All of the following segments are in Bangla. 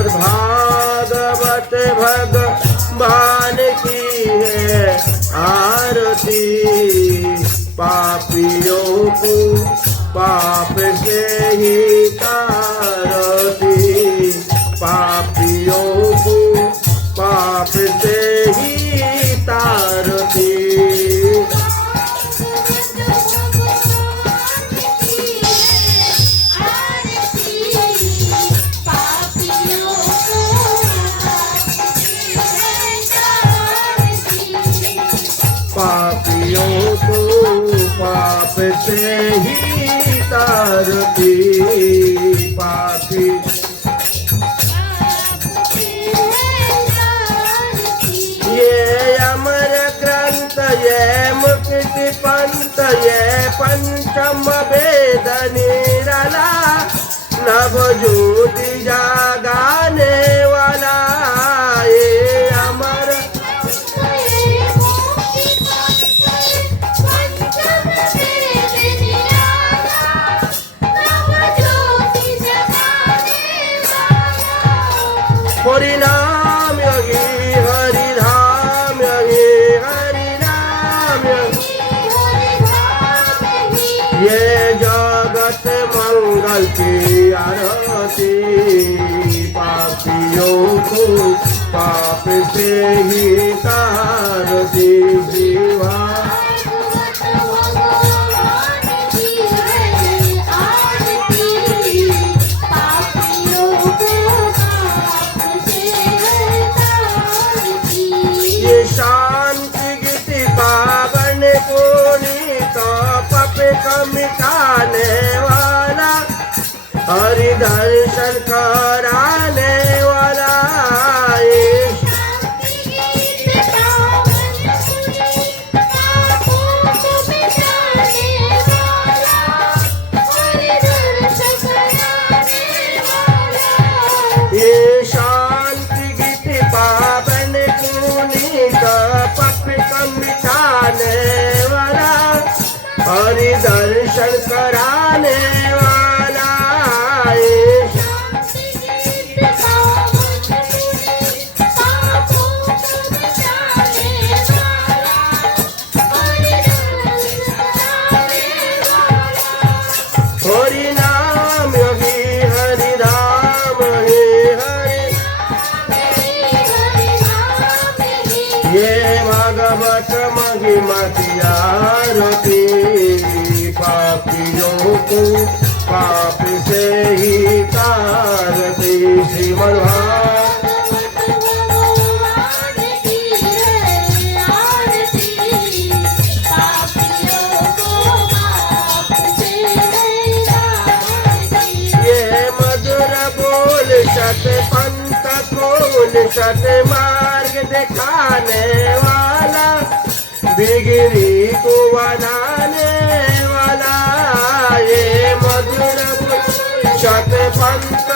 श्रीमद्भागवत भगवान की है आरती। पापियों को पाप से ही तारती, पापियों को पाप से ही तारती। पापियों को पाप से ही तारती। पापी ये अमर ग्रंथ ये मुक्ति पंथ ये पंचम वेद निराला, नव ज्योति जागाने वाला। ये अमर हरि नाम योगी हरि धाम योगी हरि नाम योगी, ये जगत मंगल की आरती। पापियों को पाप से ही तारती। जीवा मिटाने वाला, हरि दर्शन कराने वाला। ये शांति गीत पावन पुनीत पाप मिटाने वाला, हरि दर्शन कराने वाला। हरि नाम योगी हरि धाम हे हरि, ये भागवत महिमा की आरती। पापियों को पाप से ही तारती। ये मधुर बोल सत पंथ खोल सत मार्ग दिखाने वाला, बिगड़ी को बनाने वाला। ये मधुर सत पंथ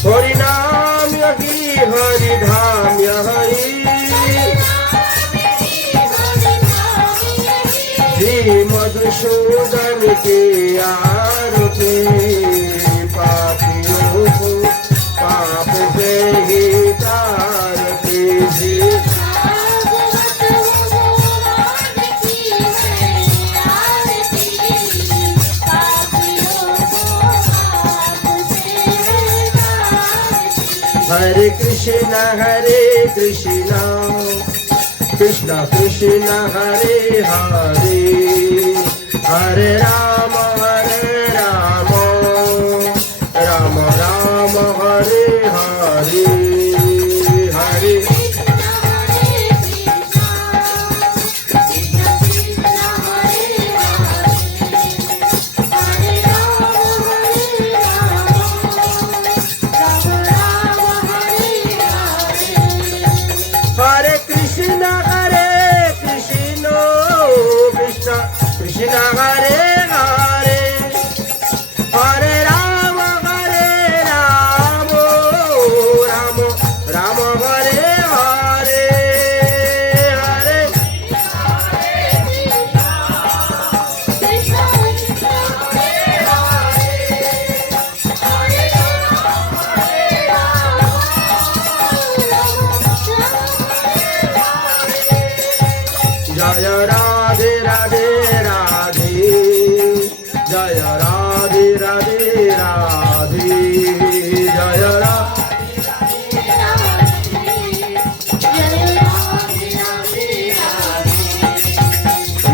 हरि नाम योगी हरि धाम हरि, श्री मधुसूदन की आरती। पापियों को पाप से ही तारती। हरे कृष्ण कृष्ण कृष्ण हरे हरे, हरे राम राम राम हरे हरे। हरे हरे कृष्ण कृष्ण कृष्ण हरे हरे, हरे राम राम राम हरे हरे। हरे जय राधे राधे राधे जय राधे राधे राधे जय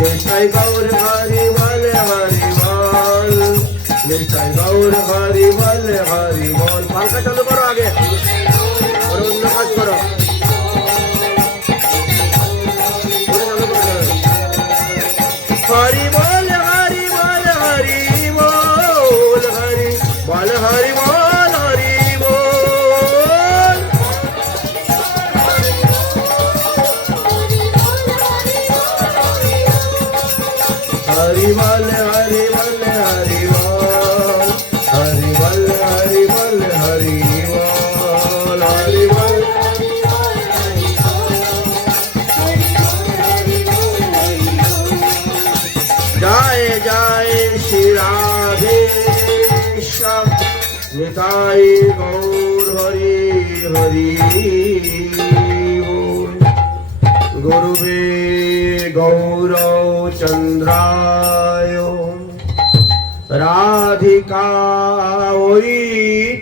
निताई गौर हरि बोल हरि बोल निताई गौर हरि बोल हरि बोल पालका चालू करो आगे और অন্য কাজ করো हरि बोल हरि बोल हरि बोल हरि बोल हरि बोल हरि बोल हरि बोल हरि बोल हरि बोल हरि बोल हरि बोल हरि बोल हरि बोल जय जय श्री राधे श्याम निताई गौर हरि हरि बोल गुरुवे गौर चंद्राय राधिकायै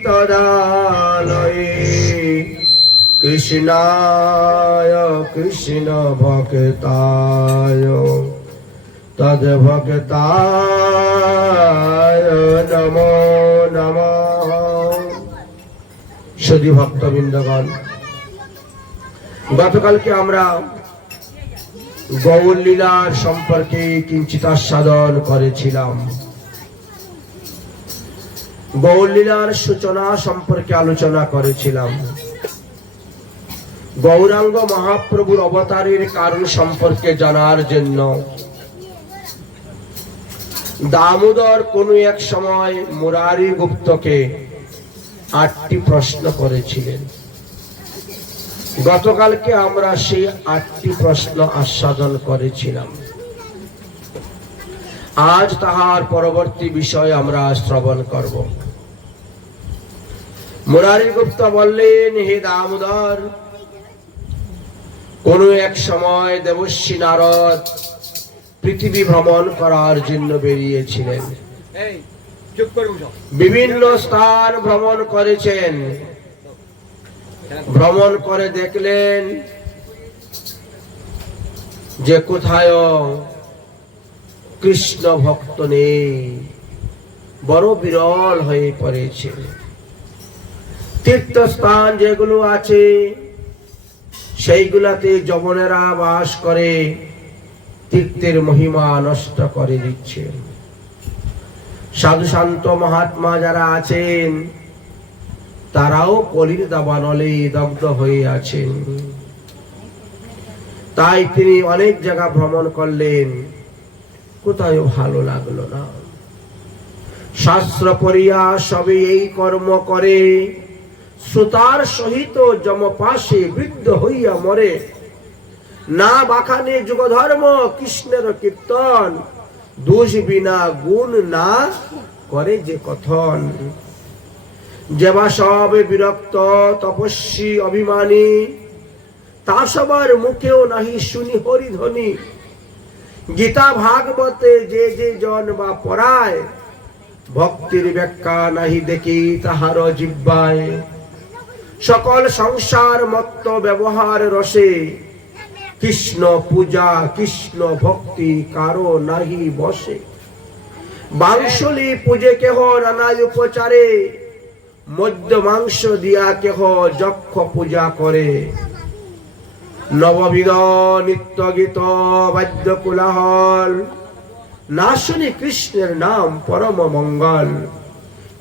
तदालये कृष्णाय कृष्ण भक्ताय तद्भक्ताय नमो नमः सदी भक्तबृंदगण গতকালকে আমরা গৌর লীলার সম্পর্কে কিঞ্চিত আস্বাদন করেছিলাম গৌর লীলার সূচনা সম্পর্কে আলোচনা করেছিলাম গৌরাঙ্গ মহাপ্রভুর অবতারের কারণ সম্পর্কে জানার জন্য দামোদর কোন এক সময় মুরারি গুপ্তকে ৮টি প্রশ্ন করেছিলেন গতকালকে আমরা সেই ৮টি প্রশ্ন আস্বাদন করেছিলাম আজ তাহার পরবর্তী বিষয় আমরা শ্রবণ করব মুরারি গুপ্ত বললেন হে দামোদর কোন এক সময় দেবর্ষি নারদ পৃথিবী ভ্রমণ করার জন্য বেরিয়েছিলেন বিভিন্ন স্থান ভ্রমণ করেছেন ভ্রমণ করে দেখলেন যে কোথায় কৃষ্ণ ভক্ত নেই বড় বিরল হয়ে পড়েছে তীর্থস্থান যেগুলো আছে সেইগুলাতে যবনেরা বাস করে তীর্থের মহিমা নষ্ট করে দিচ্ছে সাধু শান্ত মহাত্মা যারা আছেন তারাও কলির দাবানলে দগ্ধ হয়ে আছেন তাই তিনি অনেক জায়গা ভ্রমণ করলেন কোথাও ভালো লাগলো না শাস্ত্র পড়িয়া সবে এই কর্ম করে শ্রোতার সহিত যমপাশে বৃদ্ধ হইয়া মরে না বাখানে যুগ ধর্ম কৃষ্ণের কীর্তন দোষ বিনা গুণ না করে যে কথন যেবা সব বিরক্ত তপস্বী অভিমানী তা সবার মুখেও নাহি শুনি হরিধ্বনি গীতা ভাগবতে যে যে জন বা পড়ায় ভক্তির ব্যাখ্যা নাহি দেখি তাহার জিহ্বায় সকল সংসার মত্ত ব্যবহার রসে কৃষ্ণ পূজা কৃষ্ণ ভক্তি কারো নাহি বসে বাংশলি পূজে কেহ নানা উপচারে মধ্য মাংস দিয়া কেহ যক্ষ পূজা করে নববিধ নিত্য গীত বাদ্য কোলাহল না শুনি কৃষ্ণের নাম পরম মঙ্গল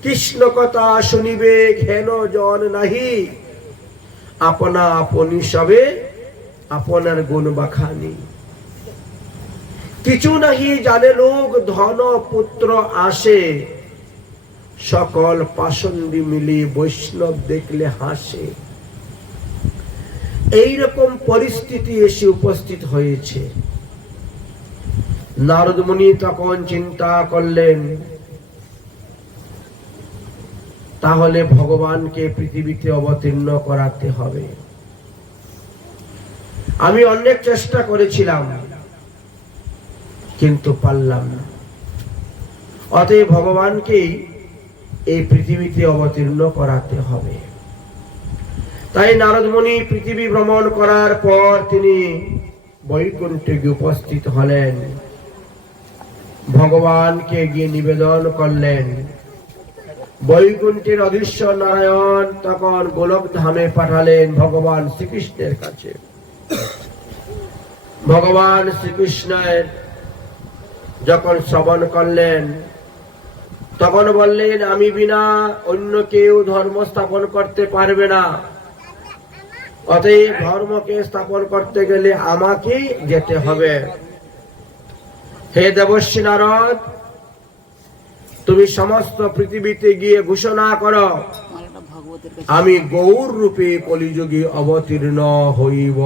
কৃষ্ণ কথা শুনিবে ঘেন জন নাহি আপনা আপনি সবে আপনার গুণ বাখানি কিছু নাহি জানে লোক ধন পুত্র আসে সকল পাষণ্ডী মিলি বৈষ্ণব দেখলে হাসে এইরকম পরিস্থিতি এসে উপস্থিত হয়েছে নারদ মুনি তখন চিন্তা করলেন তাহলে ভগবানকে পৃথিবীতে অবতীর্ণ করাতে হবে আমি অনেক চেষ্টা করেছিলাম কিন্তু পারলাম না। অতএব ভগবানকেই এই পৃথিবীতে অবতীর্ণ করাতে হবে। তাই নারদ মুনি পৃথিবী ভ্রমণ করার পর তিনি বৈকুণ্ঠে গিয়ে উপস্থিত হলেন, ভগবানকে গিয়ে নিবেদন করলেন। বৈকুণ্ঠের অদৃশ্য নারায়ণ তখন গোলক ধামে পাঠালেন ভগবান শ্রীকৃষ্ণের কাছে। ভগবান শ্রীকৃষ্ণের যখন শ্রবণ করলেন তখন বললেন, আমি বিনা অন্য কেউ ধর্ম স্থাপন করতে পারবে না, অতএব ধর্মকে স্থাপন করতে গেলে আমাকেই যেতে হবে। হে দেবর্ষি নারদ, তুমি সমস্ত পৃথিবীতে গিয়ে ঘোষণা করো, আমি গৌর রূপে কলিযুগে অবতীর্ণ হইব।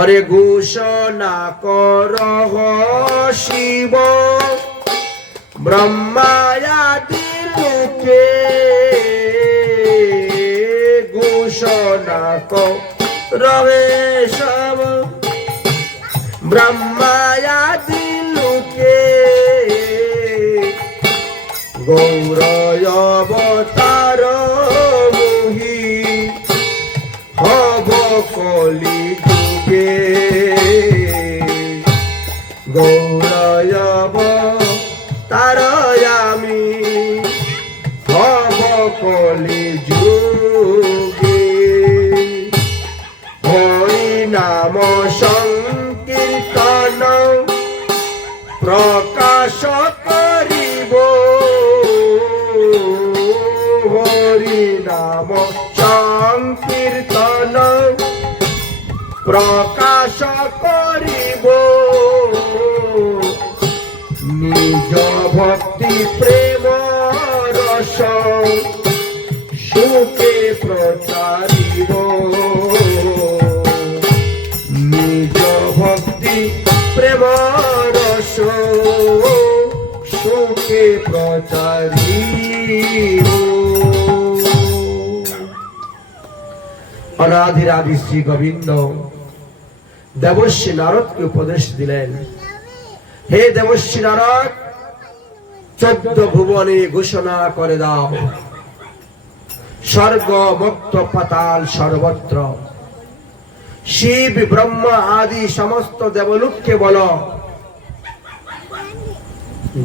অরে ঘোষণা কর শিব ব্রহ্মায়াদি লোকে, ঘোষণা কর সব ব্রহ্মায়াদি লোকে, গৌর অবতার মুহি হব কলি যুগে, গৌর অবতার আমি হব কলি যুগে। হরি নাম সংকীর্তন প্রকাশ করিব, হরি নাম সংকীর্তন প্রকাশ করিব, নিজ ভক্তি প্রেম রস সুখে প্রচারিব, নিজ ভক্তি প্রেম রস সুখে প্রচারিব। অনাদিরাদি শ্রী গোবিন্দ দেবর্ষি নারদকে উপদেশ দিলেন, হে দেবর্ষি নারদ, 14 ভুবনে ঘোষণা করে দাও, স্বর্গ মুক্ত পাতাল সর্বত্র শিব ব্রহ্মা আদি সমস্ত দেবলোককে বলো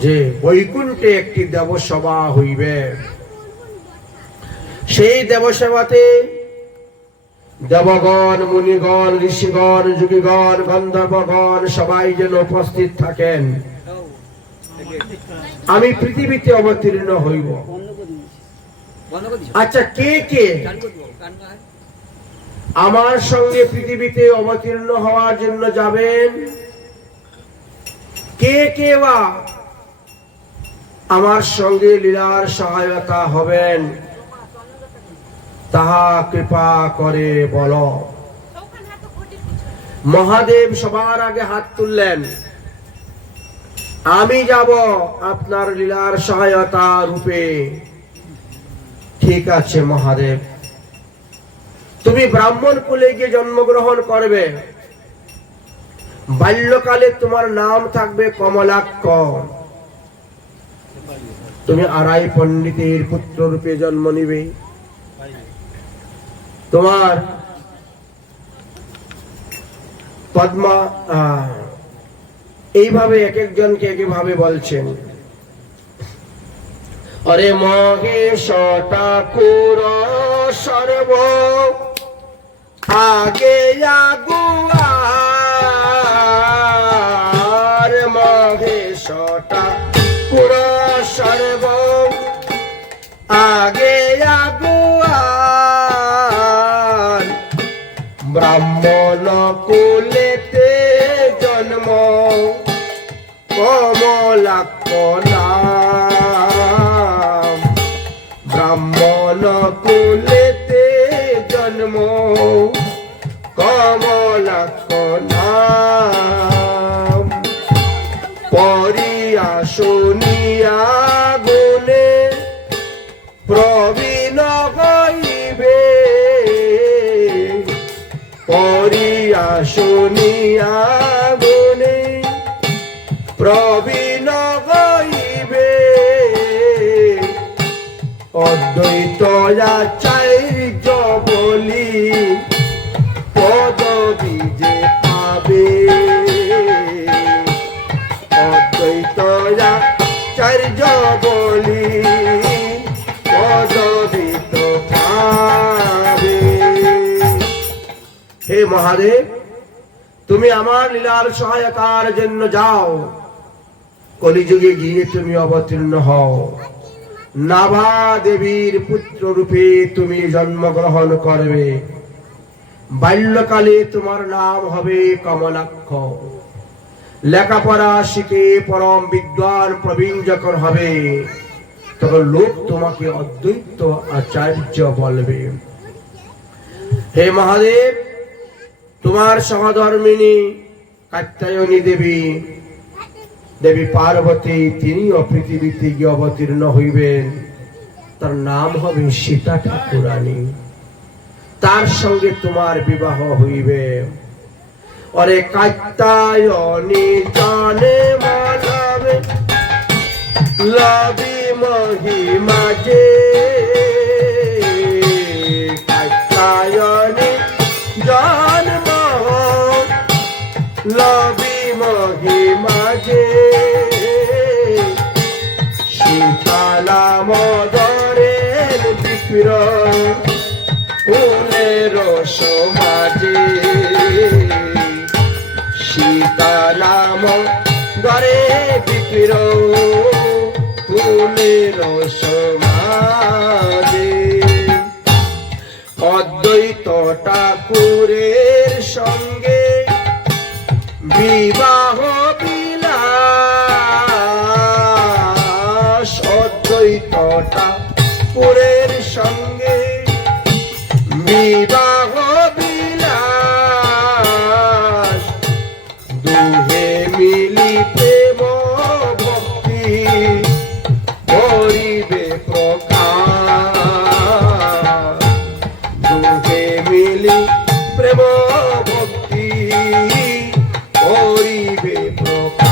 যে বৈকুণ্ঠে একটি দেবসভা হইবে। সেই দেবসভাতে দেবগণ, মুনিগণ, ঋষিগণ, যোগীগণ, গন্ধর্বগণ সবাই যেন উপস্থিত থাকেন। আমি পৃথিবীতে অবতীর্ণ হইব। আচ্ছা, কে কে আমার সঙ্গে পৃথিবীতে অবতীর্ণ হওয়ার জন্য যাবেন? কে কে বা আমার সঙ্গে লীলার সহায়তা হবেন? তাহা কৃপা করে বলো। মহাদেব সবার আগে হাত তুললেন, আমি যাব আপনার লীলার সহায়তা রূপে। ঠিক আছে মহাদেব, তুমি ব্রাহ্মণ কুলে গিয়ে জন্মগ্রহণ করবে, বাল্যকালে তোমার নাম থাকবে কমলাক্ষ, তুমি আড়াই পণ্ডিতের পুত্র রূপে জন্ম নিবে। তোমার পদ্মা এইভাবে এক একজনকে একইভাবে বলছেন। অরে মহেশ ঠাকুর সর্ব আগে আগুয়ার, মহেশ ঠাকুর সর্ব আগে আগুয়ার, ব্রাহ্মণ কুলেতে জন্ম কমলাক্ষ নাম, ব্রাহ্মণ কুলেতে জন্ম কমলাক্ষ নাম। পরিয়া শুনিয়া গুণে প্রবীণ হইবে, পরিয়া শুনিয়া গুণে প্রবীণ হইবে অদ্বৈত আচার্য বলি পদবী যে পাবে অদ্বৈত আচার্য বলি পদবী তো পাবে। হে মহাদেব, তুমি আমার লীলার সহায়তার জন্য যাও, কলিযুগে গিয়ে তুমি অবতীর্ণ হও, নাভা দেবীর পুত্র রূপে তুমি জন্মগ্রহণ করবে। বাল্যকালে তোমার নাম হবে কমলাক্ষ। লেখাপড়া শিখে পরম বিদ্বান প্রবীণ যখন হবে, তখন লোক তোমাকে অদ্বৈত আচার্য বলবে। হে মহাদেব, তোমার সহধর্মিনী কাত্যায়নী দেবী, দেবী পার্বতী, তিনিও পৃথিবীতে গিয়ে অবতীর্ণ হইবেন। তার নাম হবে সীতা ঠাকুরানী। তার সঙ্গে তোমার বিবাহ হইবে। ওরে কাত্যায়নী জানে মানবে লবি মহিমা যে, কাত্যায়নী জন্ম লবি মহিমা যে, শীতলা মদরের বিপ্র ফুলের সমাজে, শীতলা মদরে বিপ্র ফুলের সমাজে। অদ্বৈত ঠাকুরের সঙ্গে বিবাহ বিলাস, অদ্বৈত ঠাকুরের সঙ্গে বিবাহ বিলাস, দুহে মিলি প্রেম ভক্তি করিবে প্রকাশ, দুহে মিলি প্রেম ভক্তি করিবে প্রকাশ।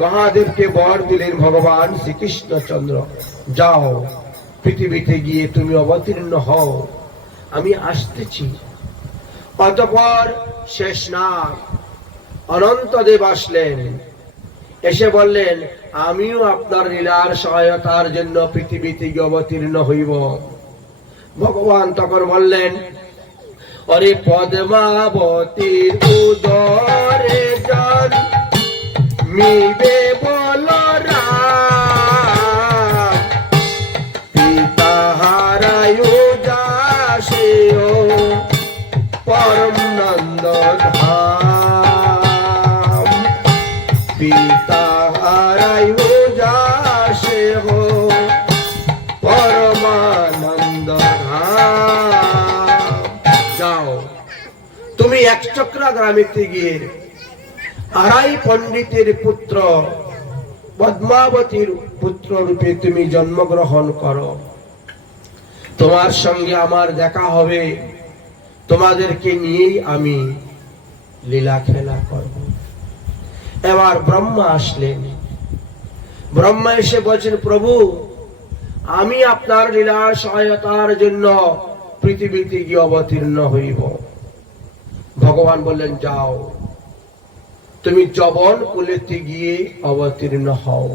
মহাদেবকে বর দিলেন ভগবান শ্রীকৃষ্ণচন্দ্র, যাও পৃথিবীতে গিয়ে তুমি অবতীর্ণ হও, আমি আসতেছি। অতঃপর শেষনাগ অনন্তদেব আসলেন, এসে বললেন, আমিও আপনার লীলার সহায়তার জন্য পৃথিবীতে গিয়ে অবতীর্ণ হইব। ভগবান তখন বললেন, অরে পদ্মাবতীর উদরে জন মিবে বলরাম, পিতা হারায় যাসেও পরম নন্দ ধাম, পিতা হারায় যাসেও পরমানন্দ ধাম। যাও তুমি একচক্রা গ্রামেতে গিয়ে আড়াই পণ্ডিতের পুত্র পদ্মাবতীর পুত্র রূপে তুমি জন্মগ্রহণ করো। তোমার সঙ্গে আমার দেখা হবে, তোমাদেরকে নিয়েই আমি লীলা খেলা করব। এবার ব্রহ্মা আসলেন। ব্রহ্মা এসে বলছেন, প্রভু, আমি আপনার লীলার সহায়তার জন্য পৃথিবীতে গিয়ে অবতীর্ণ হইব। ভগবান বললেন, যাও তুমি যবন কুলেতে গিয়ে অবতীর্ণ হও।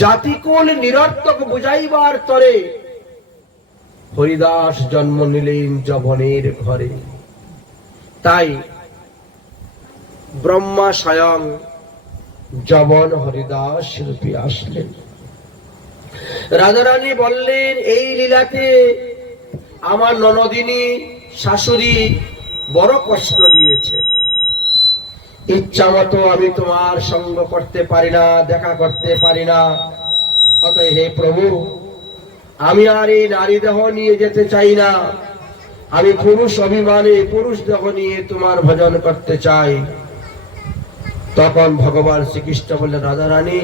জাতিকুল নিরর্থক বুঝাইবার তরে হরিদাস জন্ম নিলেন যবনের ঘরে। তাই ব্রহ্মা স্বয়ং যবন হরিদাস রূপে আসলেন। রাধারানী বললেন, এই লীলাতে আমার ননদিনী শাশুড়ি বড় কষ্ট দিয়েছে, ইচ্ছা মতো আমি তোমার সঙ্গ করতে পারি না, দেখা করতে পারি না। অতএব হে প্রভু, আমি আর এই নারী দেহ নিয়ে যেতে চাই না, আমি পুরুষ অভিমানে পুরুষ দেহ নিয়ে তোমার ভজন করতে চাই। তখন ভগবান শ্রীকৃষ্ণ বললেন, রাধারানী,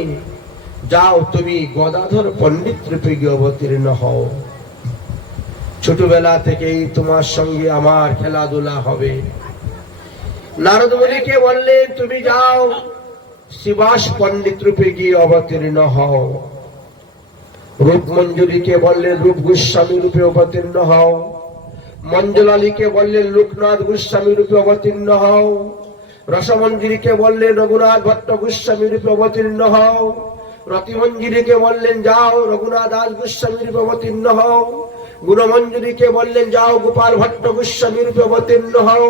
যাও তুমি গদাধর পণ্ডিত রূপে গিয়ে অবতীর্ণ হও। ছোটবেলা থেকেই তোমার সঙ্গে আমার খেলাধুলা হবে। নারদ মুনিকে বললেন তুমি যাও শিবাস পণ্ডিত রূপে গিয়ে অবতীর্ণ হও। রূপমঞ্জুরীকে বললেন রূপ গোস্বামী রূপে অবতীর্ণ হও। মঞ্জুলালীকে বললেন লোকনাথ গোস্বামী রূপে অবতীর্ণ হও। রসমঞ্জুরীকে বললেন রঘুনাথ ভট্ট গোস্বামী রূপে অবতীর্ণ হও। রতিমঞ্জুরীকে বললেন যাও রঘুনাথ দাস গোস্বামী রূপে অবতীর্ণ হও। গুণমঞ্জুরীকে বললেন যাও গোপাল ভট্ট গোস্বামী রূপে অবতীর্ণ হও।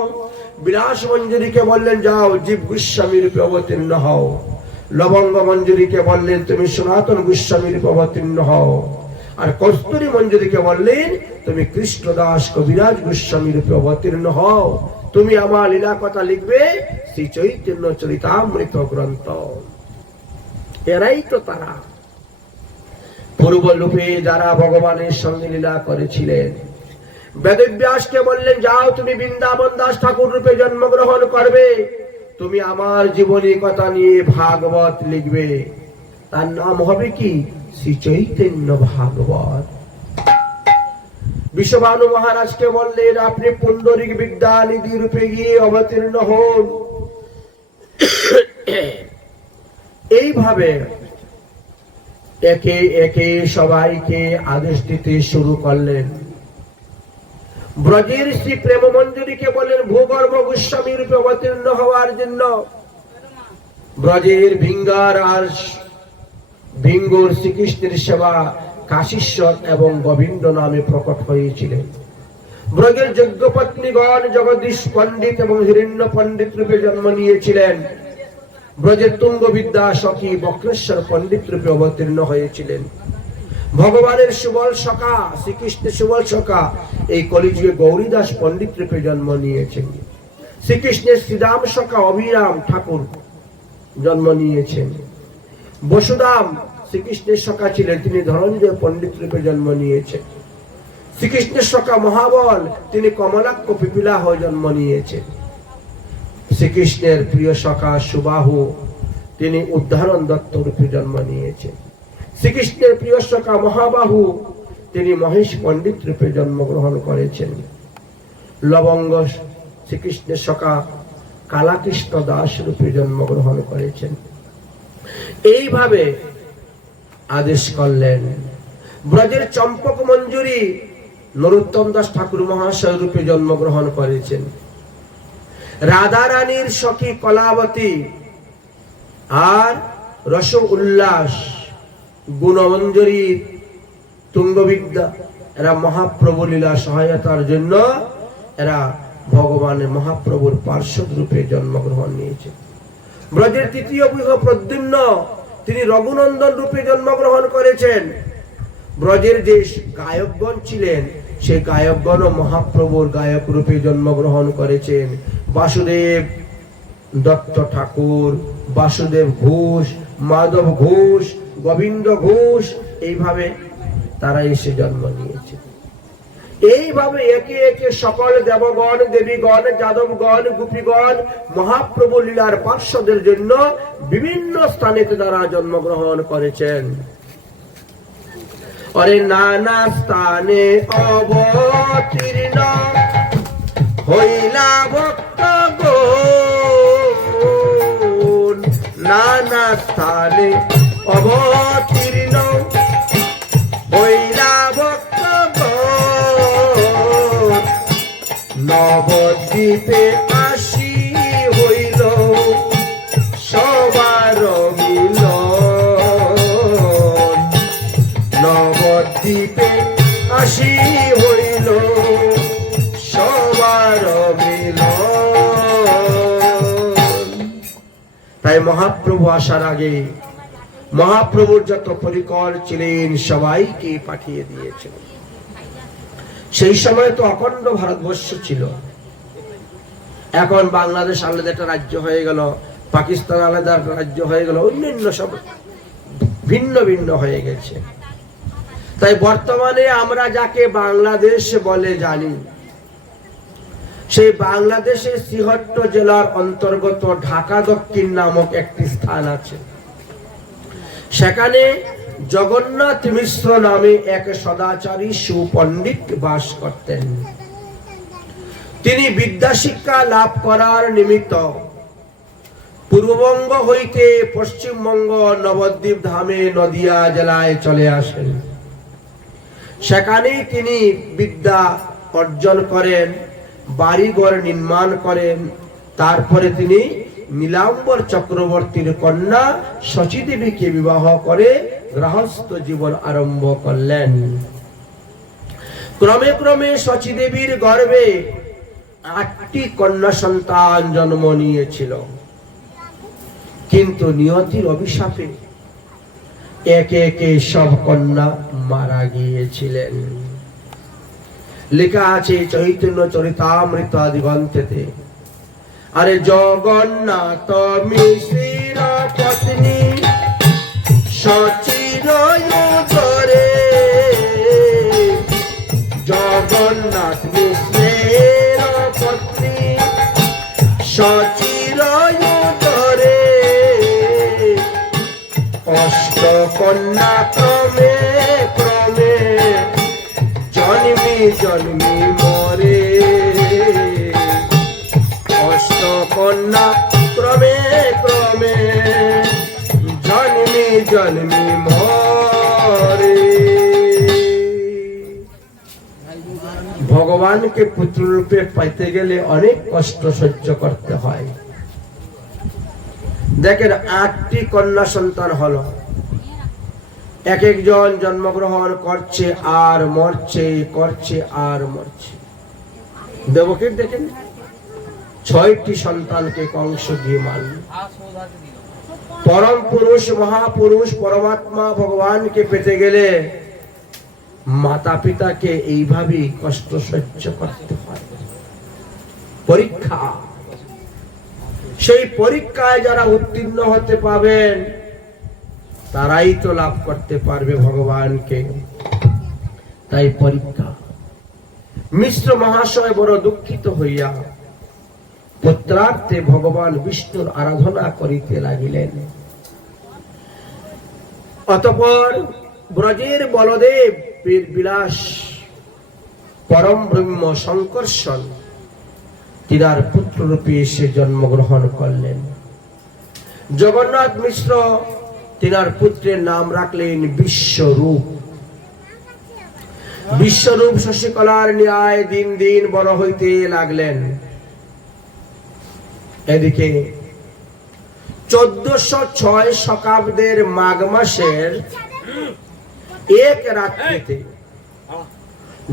বিলাস মঞ্জুরীকে বললেন যাও জীব গোস্বামী রূপে অবতীর্ণ হও। লবঙ্গ মঞ্জুরীকে বললেন তুমি সনাতন গোস্বামী রূপে অবতীর্ণ হও। আর কস্তুরী মঞ্জুরীকে বললেন তুমি কৃষ্ণদাস কবিরাজ গোস্বামী রূপে অবতীর্ণ হও। তুমি আমার লীলা কথা লিখবে শ্রী চৈতন্য চরিতামৃত গ্রন্থ। এরাই তো তারা পূর্ব রূপে যারা ভগবানের সঙ্গে লীলা করেছিলেন। বেদব্যাসকে বললেন যাও তুমি বৃন্দাবন দাস ঠাকুর রূপে জন্মগ্রহণ করবে। তুমি আমার জীবনী কথা নিয়ে ভাগবত লিখবে। তার নাম হবে কি শ্রী চৈতন্য ভাগবত। বিশ্বভানু মহারাজকে বললেন আপনি পুণ্ডরিক বিদ্যানিধি রূপে গিয়ে অবতীর্ণ হন। এইভাবে একে একে সবাইকে আদেশ দিতে শুরু করলেন। ব্রজের শ্রী প্রেম মঞ্জুরীকে বললেন ভূগর্ভ গোস্বামী রূপে অবতীর্ণ হওয়ার জন্য। ব্রজের ভিঙ্গার আর ভিঙ্গুর শ্রীকৃষ্ণের সেবা কাশীশ্বর এবং গোবিন্দ নামে প্রকট হয়েছিলেন। ব্রজের যজ্ঞপত্নীগণ জগদীশ পণ্ডিত এবং হিরণ্য পণ্ডিত রূপে জন্ম নিয়েছিলেন। ব্রজের তুঙ্গ বিদ্যা সখী বক্রেশ্বর পণ্ডিত রূপে অবতীর্ণ হয়েছিলেন। ভগবানের সুবল সখা শ্রীকৃষ্ণের সুবল সখা এই কলিযুগে গৌরীদাস পণ্ডিত রূপে জন্ম নিয়েছেন। শ্রীকৃষ্ণের শ্রীরাম সখা অভিরাম ঠাকুর জন্ম নিয়েছেন। বসুদাম শ্রীকৃষ্ণের সখা ছিলেন, তিনি ধনঞ্জয় পণ্ডিত রূপে জন্ম নিয়েছেন। শ্রীকৃষ্ণের সখা মহাবল তিনি কমলাক্ষ পিপিলা হয়ে জন্ম নিয়েছেন। শ্রীকৃষ্ণের প্রিয় সখা সুবাহু তিনি উদ্ধারণ দত্ত রূপে জন্ম নিয়েছেন। শ্রীকৃষ্ণের প্রিয় সখা মহাবাহু তিনি মহেশ পণ্ডিত রূপে জন্মগ্রহণ করেছেন। লবঙ্গ শ্রীকৃষ্ণের সখা কালাকৃষ্ণ দাস রূপে জন্মগ্রহণ করেছেন। এইভাবে আদেশ করলেন। ব্রজের চম্পক মঞ্জুরি নরোত্তম দাস ঠাকুর মহাশয় রূপে জন্মগ্রহণ করেছেন। রাধা রানীর সখী কলাবতী আর রস উল্লাস গুণমঞ্জুরি তুঙ্গবিদ্যা এরা মহাপ্রভু লীলা সহায়তার জন্য এরা ভগবানের মহাপ্রভুর পার্শ্বদ রূপে জন্মগ্রহণ নিয়েছে। ব্রজের তৃতীয় পুত্র প্রদ্যুম্ন তিনি রঘুনন্দন রূপে জন্মগ্রহণ করেছেন। ব্রজের যে গায়কগণ ছিলেন সেই গায়কগণ মহাপ্রভুর গায়ক রূপে জন্মগ্রহণ করেছেন। বাসুদেব দত্ত ঠাকুর, বাসুদেব ঘোষ, মাধব ঘোষ, গোবিন্দ ঘোষ, এইভাবে তারা এসে জন্ম নিয়েছে। এইভাবে একে একে সকল দেবগণ, দেবীগণ, যাদবগণ, গোপীগণ মহাপ্রভু লীলার পার্শ্বদের জন্য বিভিন্ন স্থানে তারা জন্মগ্রহণ করেছেন। অরে নানা স্থানে অবতীর্ণ হইলা ভক্ত গণ, নানা স্থানে অবতীর্ণ হইলা ভক্ত গণ, নবদ্বীপে আসি হইল সবার মিলন, নবদ্বীপে আসি হইল সবার মিলন। তাই মহাপ্রভু আসার আগে মহাপ্রভুর যত পরিকর ছিলেন সবাইকে পাঠিয়ে দিয়েছেন। সেই সময় তো অখণ্ড ভারতবর্ষ ছিল। এখন বাংলাদেশ আলাদা একটা রাজ্য হয়ে গেল, পাকিস্তান আলাদা একটা রাজ্য হয়ে গেল, অন্যান্য সব ভিন্ন ভিন্ন হয়ে গেছে। তাই বর্তমানে আমরা যাকে বাংলাদেশ বলে জানি, সেই বাংলাদেশের সিহট্ট জেলার অন্তর্গত ঢাকা দক্ষিণ নামক একটি স্থান আছে। সেখানে জগন্নাথ মিশ্র নামে এক সদাচারী সুপণ্ডিত বাস করতেন। তিনি বিদ্যা শিক্ষা লাভ করার নিমিত্ত পূর্ববঙ্গ হইতে পশ্চিমবঙ্গ নবদ্বীপ ধামে নদিয়া জেলায় চলে আসেন। সেখানেই তিনি বিদ্যা অর্জন করেন, বাড়িঘর নির্মাণ করেন। তারপরে তিনি নীলাম্বর চক্রবর্তীর কন্যা শচীদেবীকে বিবাহ করে গৃহস্থ জীবন আরম্ভ করলেন। ক্রমে ক্রমে শচীদেবীর গর্ভে 8টি কন্যা সন্তান জন্ম নিয়েছিল, কিন্তু নিয়তির অভিশাপে একে একে সব কন্যা মারা গিয়েছিলেন। লেখা আছে চৈতন্য চরিতামৃত আদি গ্রন্থেতে, আরে জগন্নাথ মিশ্র পত্নী সচির উদরে, জগন্নাথ মিশ্রের পত্নী সচির উদরে, অষ্ট কন্যা ক্রমে ক্রমে জন্মি জন্মি মরে, অষ্ট কন্যা ক্রমে ক্রমে জন্মি জন্মি মরে। ভগবানকে পুত্র রূপে পাইতে গেলে অনেক কষ্ট সহ্য করতে হয়। দেখেন 8টি কন্যা সন্তান হলো, এক একজন জন্মগ্রহণ করছে আর মরছে, করছে আর মরছে। দেবকীর দেখেন 6টি সন্তানকে কংস দিয়ে মারল। পরম পুরুষ মহাপুরুষ পরমাত্মা ভগবানকে পেতে গেলে মাতা পিতাকে এইভাবেই কষ্ট সহ্য করতে হয়। পরীক্ষা, সেই পরীক্ষায় যারা উত্তীর্ণ হতে পাবেন তারাই তো লাভ করতে পারবে ভগবানকে। তাই পরীক্ষা। মিশ্র মহাশয় বড় দুঃখিত হইয়া পুত্রার্থে ভগবান বিষ্ণুর আরাধনা করিতে লাগিলেন। অতঃপর ব্রজের বলদেব বীর বিলাস পরম ব্রহ্ম শঙ্কর্ষণ তিনার পুত্র রূপে এসে জন্মগ্রহণ করলেন। জগন্নাথ মিশ্র তিনার পুত্রের নাম রাখলেন বিশ্বরূপ। বিশ্বরূপ শশীকলার ন্যায় দিন দিন বড় হইতে লাগলেন। এদিকে 1406 শকাব্দের মাঘ মাসের এক রাত্রিতে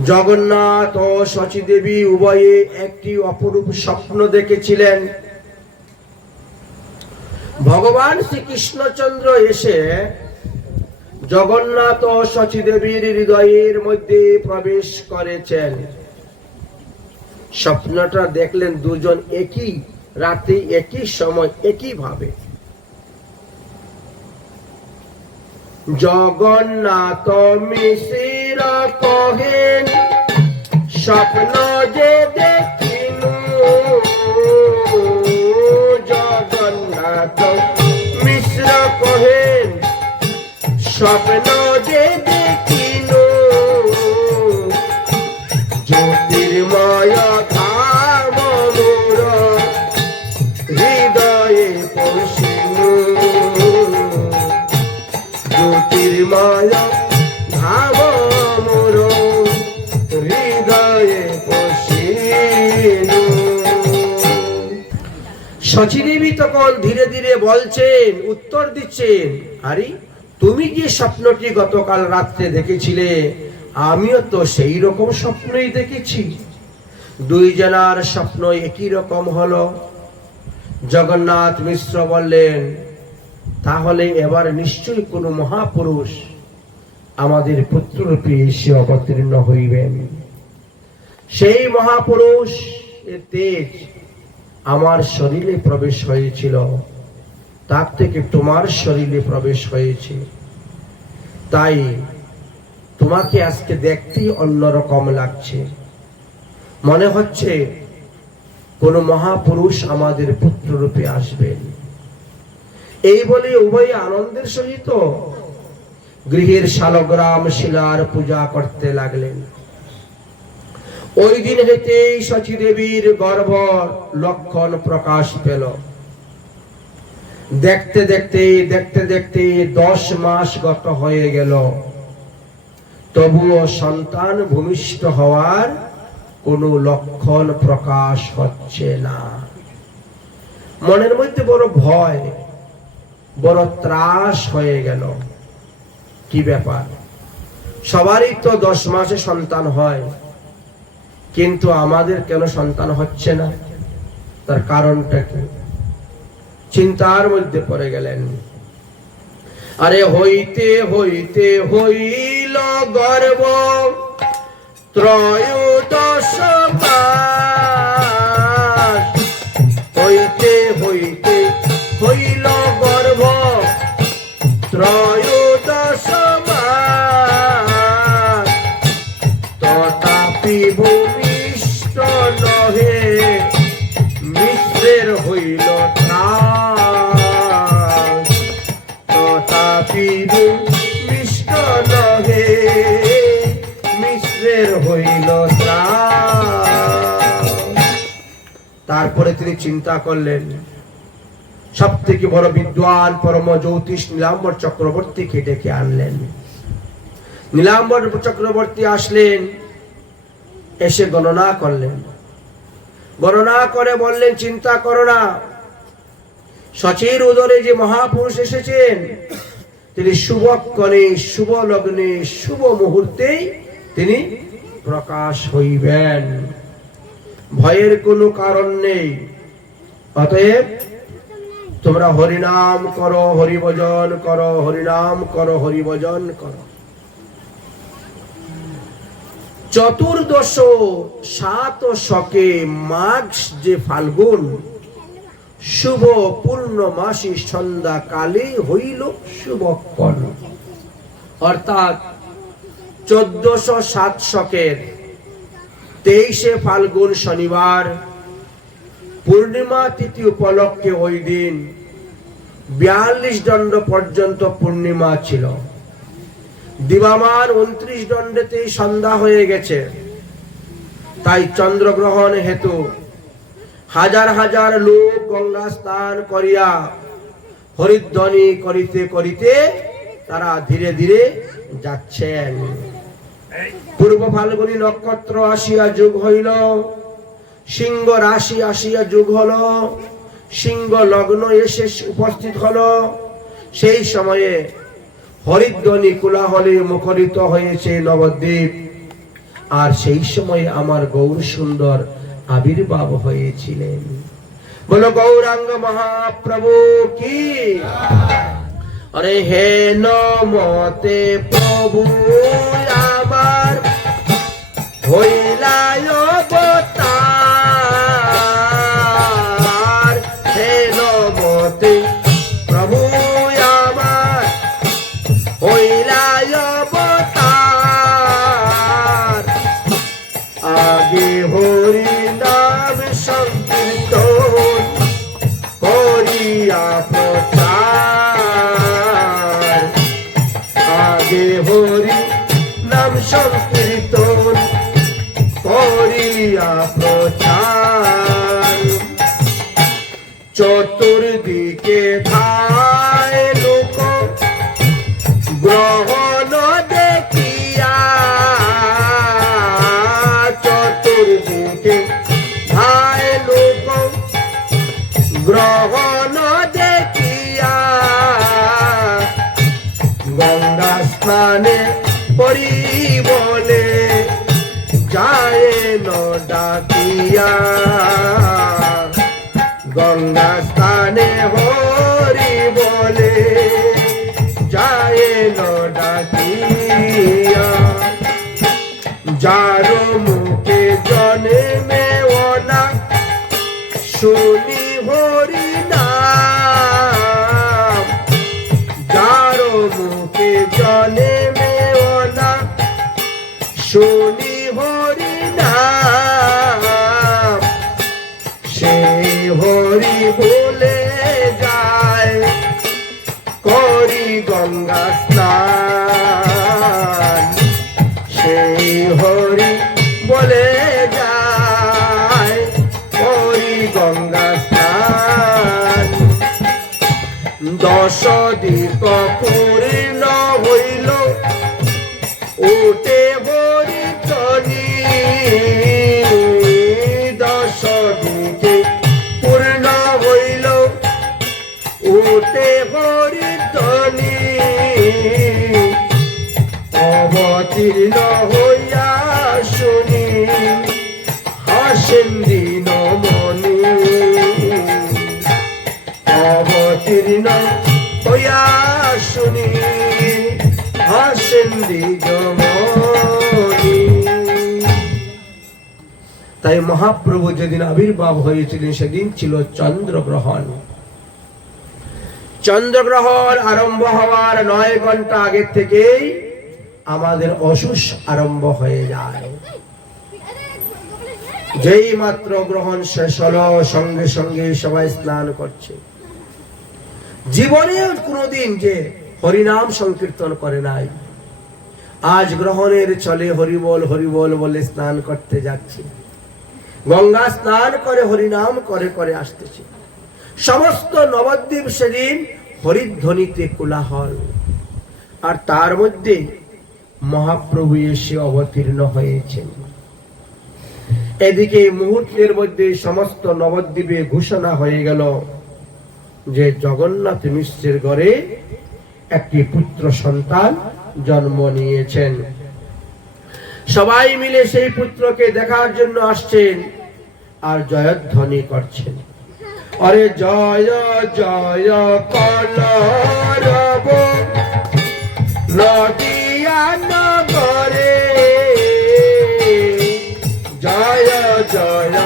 জগন্নাথ ও শচীদেবী উভয়ে একটি অপরূপ স্বপ্ন দেখেছিলেন। ভগবান শ্রীকৃষ্ণচন্দ্র এসে জগন্নাথ ও শচীদেবীর হৃদয়ের মধ্যে প্রবেশ করেছেন। স্বপ্নটা দেখলেন দুজন একই রাতে, একই সময়, একই ভাবে। জগন্নাথ মিশ্র কহেন স্বপ্ন যে দেখিনু, জগন্নাথ মিশ্র কহেন স্বপ্ন যে দেখিনু, জ্যোতির্ময় ধাম মোর হৃদয়ে পশিনু, জ্যোতির্ময় ধাম মোর হৃদয়ে পশিনু। শচীদেবী তখন ধীরে ধীরে বলছেন, উত্তর দিচ্ছেন, আরে তুমি যে স্বপ্নটি গতকাল রাত্রে দেখেছিলে আমিও তো সেই রকম স্বপ্নই দেখেছি। দুই জনার স্বপ্ন একই রকম হলো। জগন্নাথ মিশ্র বললেন, তাহলে এবার নিশ্চয়ই কোনো মহাপুরুষ আমাদের পুত্ররূপে এসে অবতীর্ণ হইবেন। সেই মহাপুরুষ এর তেজ আমার শরীরে প্রবেশ হয়েছিল, তার থেকে তোমার শরীরে প্রবেশ হয়েছে। তাই তোমাকে আজকে দেখতেই অন্যরকম লাগছে, মনে হচ্ছে কোন মহাপুরুষ আমাদের পুত্র রূপে আসবেন। এই বলে উভয় আনন্দের সহিত গৃহের শালগ্রাম শিলার পূজা করতে লাগলেন। ওই দিন হইতেই শচী দেবীর গর্ভ লক্ষণ প্রকাশ পেল। দেখতে দেখতে দেখতে দেখতে 10 মাস গত হয়ে গেল, তবুও সন্তান ভূমিষ্ঠ হওয়ার কোনো লক্ষণ প্রকাশ হচ্ছে না। মনের মধ্যে বড় ভয়, বড় ত্রাস হয়ে গেল। কি ব্যাপার, সবারই তো 10 মাসে সন্তান হয়, কিন্তু আমাদের কেন সন্তান হচ্ছে না? তার কারণটা কি? চিন্তার মধ্যে পড়ে গেলেন। আরে হইতে হইতে হইল গর্ভ ত্রয়োদশ মাস, হইতে হইতে হইল গর্ভ ত্রয়োদশ মাস, তথাপি ভূমিষ্ঠ নহে মিশ্রের হইল ত্রাস, তথাপি ভূমিষ্ঠ নহে মিশ্রের হইল ত্রাস। তারপরে তিনি চিন্তা করলেন, সব থেকে বড় বিদ্বান পরম জ্যোতিষ নীলাম্বর চক্রবর্তীকে ডেকে আনলেন। নীলাম্বর চক্রবর্তী আসলেন, এসে গণনা করলেন। গণনা করে বললেন, চিন্তা করো না, শচীর উদরে যে মহাপুরুষ এসেছেন তিনি শুভক্ষণে, শুভ লগ্নে, শুভ মুহূর্তেই তিনি প্রকাশ হইবেন। ভয়ের কোনো কারণ নেই। অতএব তোমরা হরিনাম করো, হরিভজন করো, হরিনাম করো, হরিভজন করো। চতুর্দশ 7 শকে মাঘ যে ফাল্গুন শুভ পূর্ণমাসী সন্ধ্যা কালে হইল শুভক্ষণ, অর্থাৎ 1407 শকের 23 ফাল্গুন শনিবার পূর্ণিমা তিথি উপলক্ষে ওই দিন 42 দণ্ড পর্যন্ত পূর্ণিমা ছিল। দিবামান 29 দণ্ডেতেই সন্ধ্যা হয়ে গেছে। তাই চন্দ্রগ্রহণ হেতু হাজার হাজার লোক গঙ্গা স্নান করিয়া হরিধ্বনি করিতে করিতে তারা ধীরে ধীরে যাচ্ছেন। পূর্ব ফাল্গুনী নক্ষত্র আসিয়া যোগ হইল, সিংহ রাশি আসিয়া যোগ হলো, সিংহ লগ্ন এসে উপস্থিত হলো। সেই সময়ে হরিধ্বনি কোলাহলে মুখরিত হয়েছে নবদ্বীপ। আর সেই সময়ে আমার গৌর সুন্দর আবির্ভাব হয়েছিলেন। বলো গৌরাঙ্গ মহাপ্রভু কি। আরে হে নমতে প্রভু আমার হইলায় অবতার, হে নমতে প্রভু আমার হইলায় অবতার। আগে হরি নাম সংকীর্তন করিয়া প্রচার, আগে হরি নাম সংকীর্তন করিয়া প্রচার। চতুর্দিকে ধায় লোক গ্রহণ দেখিয়া, চতুর্দিকে ধায় লোক গ্রহণ দেখিয়া, গঙ্গা স্নানে পরি বলে যায় ন ডাকিয়া, গঙ্গা স্থানে হরি বলে যায় ন ডাকিয়া। যার মুখে জন্মে না শুনি হরি নাম, যার মুখে জন্মে না শুনি হরি নাম, সেই হরি বলে যায় করি গঙ্গা স্নান, সেই হরি বলে গঙ্গা স্নান। 10 দীপ পূর্ণ হইল উঠে হরিধ্বনি। 10 দিকে পূর্ণ হইল উঠে হরিধ্বনি। অবতীর্ণ হইয়া শুনি হাসেন দীনমণি। অবতীর্ণ হইয়া শুনি হাসেন দীনমণি। তাই মহাপ্রভু যেদিন আবির্ভাব হয়েছিলেন সেদিন ছিল চন্দ্রগ্রহণ। চন্দ্রগ্রহণ আরম্ভ হওয়ার 9 ঘন্টা আগে থেকেই আমাদের অসুস আরম্ভ হয়ে যায়। যেই মাত্র গ্রহণ শেষ হলো সঙ্গে সঙ্গে সবাই স্নান করছে। জীবনে কোনোদিন যে হরিনাম সংকীর্তন করে নাই, আজ গ্রহণের চলে হরিবল হরিবল বলে স্নান করতে যাচ্ছে। গঙ্গা স্নান করে হরিনাম করে করে আসতেছে। সমস্ত নবদ্বীপ সেদিন হরিধ্বনিতে কোলাহল। আর তার মধ্যে মহাপ্রভু এসে অবতীর্ণ হয়েছেন। এদিকে মুহূর্তের মধ্যে সমস্ত নবদ্বীপে ঘোষণা হয়ে গেল যে জগন্নাথ মিশ্রের ঘরে একটি পুত্র সন্তান জন্ম নিয়েছেন। সবাই মিলে সেই পুত্রকে দেখার জন্য আসছেন আর জয়ধ্বনি করছেন। আরে জয় জয় কলরব নদিয়া নগরে, জয় জয়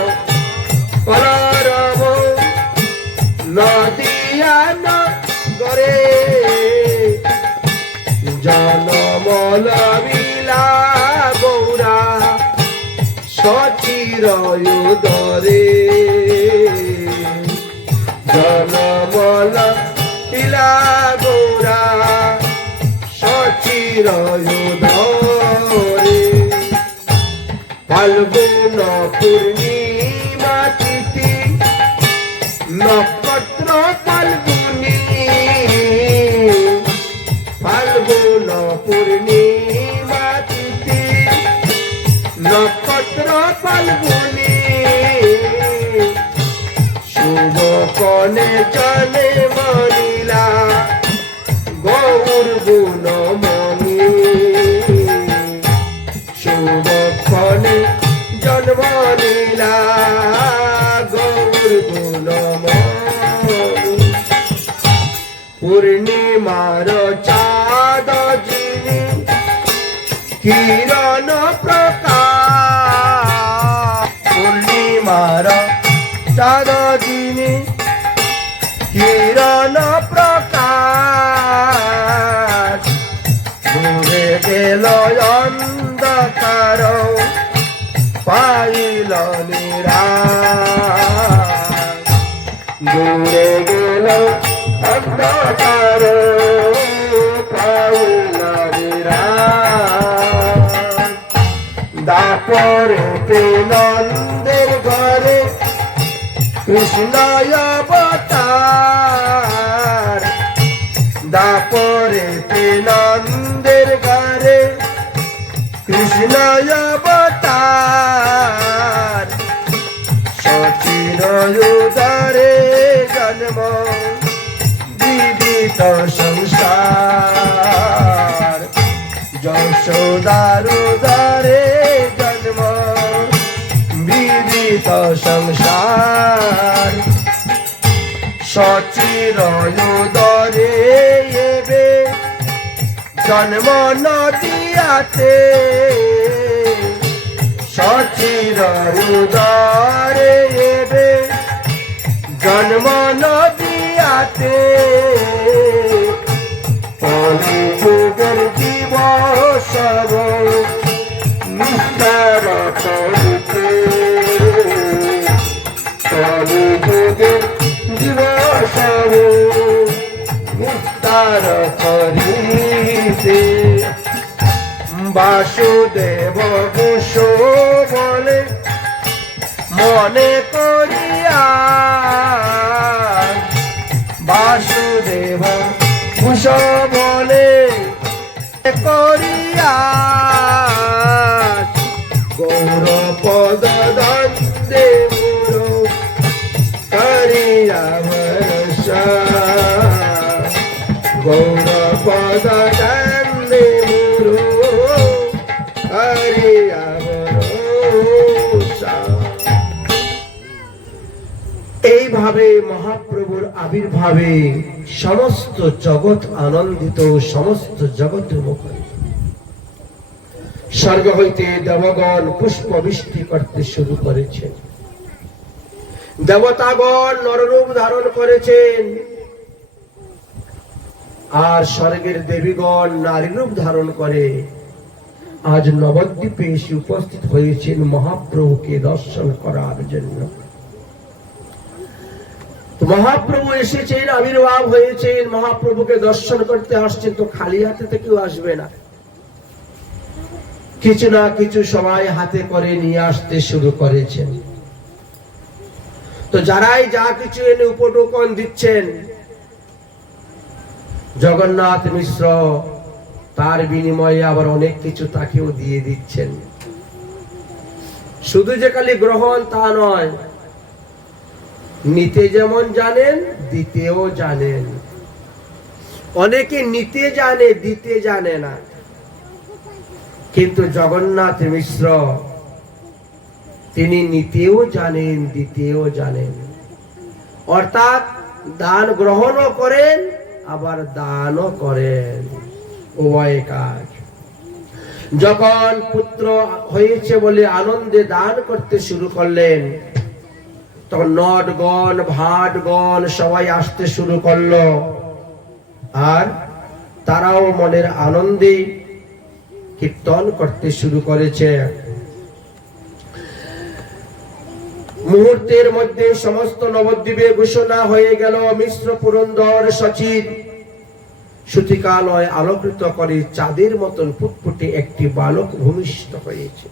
কলরব নদিয়া নগরে। জনমল বিলা গৌরা সচির উদরে। জনমল বিলা গৌরা সচির উদরে। ফাল্গুন পূর্ণিমা তিথি নক্ষত্র ফাল্গুনি। ফাল্গুন পূর্ণিমা তিথি নক্ষত্র ফাল্গুনি। শুভ কনে জনে মনিলা গৌর গুণমণি। শুভ কনে জন্ম নীলা গৌর গুণমণি। পূর্ণিমার চাঁদ যিনি কিরণ প্রকাশ। পূর্ণিমার চাঁদ যিনি কিরণ প্রকাশ। দূরে গেল অন্ধকার পাইল নিরাশ। দূরে গেল অন্ধকার পাইল নিরাশ। দাপরে নন্দের ঘরে কৃষ্ণ অবতার। দাপরে নন্দের ঘরে কৃষ্ণ অবতার। সচির উদরে জন্ম বিদিত সংসার। যশোদার উদরে জন্ম বিদিত সংসার। সচির উদরে এবে জন্ম নদিয়াতে। সচির উদরে এবে জন্ম নদিয়াতে। কলিযুগের দিবস নিস্তার করিতে। কলিযুগের দিবস নিস্তার করিতে। বাসুদেব কুশ বলে মনে করিয়া ভরসা গৌর পদ কান্দে মুরু করিয়া ভরসা। এইভাবে মহাপ্রভুর আবির্ভাবে সমস্ত জগৎ আনন্দিত, সমস্ত জগৎ মুখরিত। স্বর্গ হইতে দেবগণ পুষ্প বৃষ্টি করতে শুরু করেছেন, দেবতাগণ নররূপ ধারণ করেছেন, আর স্বর্গের দেবীগণ নারী রূপ ধারণ করে আজ নবদ্বীপে এসে উপস্থিত হয়েছেন মহাপ্রভুকে দর্শন করার জন্য। মহাপ্রভু এসেছেন, আবির্ভাব হয়েছেন, মহাপ্রভুকে দর্শন করতে আসছেন, তো খালি হাতে তো কেউ আসবে না, কিছু না কিছু সবাই হাতে করে নিয়ে আসতে শুরু করেছেন। তো যারাই যা কিছু এনে উপটোকন দিচ্ছেন, জগন্নাথ মিশ্র তার বিনিময়ে আবার অনেক কিছু তাকেও দিয়ে দিচ্ছেন। শুধু যে খালি গ্রহণ তা নয়, নিতে যেমন জানেন দিতেও জানেন। অনেকে নিতে জানে, দিতে জানে না, কিন্তু জগন্নাথ মিশ্র তিনি নিতেও জানেন, দিতেও জানেন। অর্থাৎ দান গ্রহণও করেন, আবার দানও করেন, উভয় কাজ। যখন পুত্র হয়েছে বলে আনন্দে দান করতে শুরু করলেন, তখন নটগণ ভাটগণ সবাই আসতে শুরু করলো, আর তারাও মনের আনন্দে কীর্তন করতে শুরু করেছে। মুহূর্তের মধ্যে সমস্ত নবদ্বীপে ঘোষণা হয়ে গেল, মিশ্র পুরন্দর সচিব সূতিকালয় আলোকিত করে চাঁদের মতন ফুটফুটে একটি বালক ভূমিষ্ঠ হয়েছে।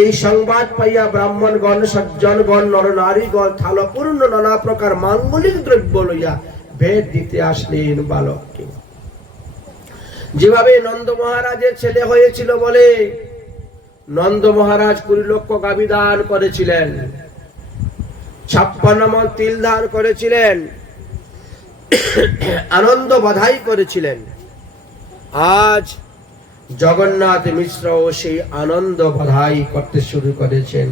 এই সংবাদ পাইয়া ব্রাহ্মণগণ, সজ্জনগণ, নরনারীগণ থালপূর্ণ নানা প্রকার মাঙ্গলিক দ্রব্য লইয়া ভেট দিতে আসলেন বালককে। যেভাবে নন্দ মহারাজের ছেলে হয়েছিল বলে নন্দ মহারাজ 20 লক্ষ গাভী দান করেছিলেন, 56 মণ তিল দান করেছিলেন, আনন্দ বাধাই করেছিলেন। আজ জগন্নাথ মিশ্র সেই আনন্দ বাধাই করতে শুরু করেছেন।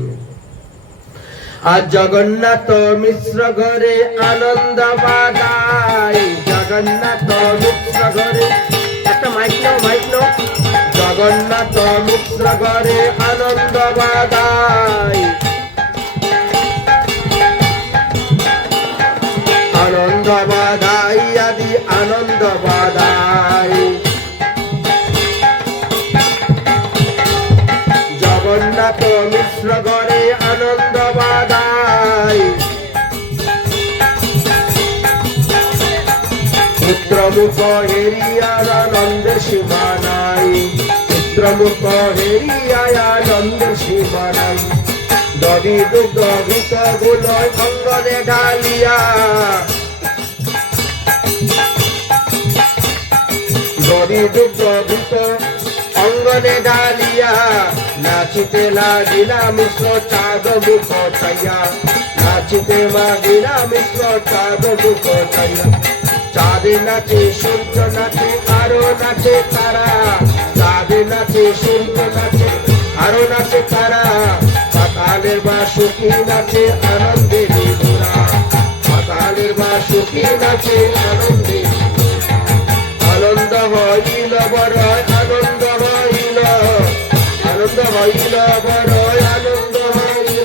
আজ জগন্নাথ মিশ্র ঘরে আনন্দ বাধাই, জগন্নাথ মিশ্র ঘরে, একটা মাইক নাও, মাইক নাও। জগন্নাথ মিশ্র ঘরে আনন্দ বাধাই, আনন্দ বাধাই, আদি আনন্দ বাধাই। জগন্নাথ মিশ্র ঘরে আনন্দ বাধাই, পুত্র মুখ হেরিয়ার আনন্দের সীমা নাই, পুত্র মুখ হেরিয়ায় আনন্দের সীমা নাই। দধি দুগ্ধ ঘৃত গুলো অঙ্গনে ঢালিয়া, দধি দুগ্ধ ঘৃত অঙ্গনে ঢালিয়া, নাচিতে লাগিলা মিশ্র চাঁদ মুখ চাইয়া, নাচিতে লাগিলা মিশ্র চাঁদ মুখ চাইয়া। চাঁদে নাচে, সূর্য নাচে, আরো নাচে তারা, চাঁদে নাচে, সূর্য নাচে, আরো নাচে তারা। পাতালের বাঁশুকি নাচে আনন্দে বিভোরা, পাতালের বাঁশুকি নাচে আনন্দে। আনন্দ হইল বড়, আনন্দ হইল, আনন্দ হইল বড়, আনন্দ হইল।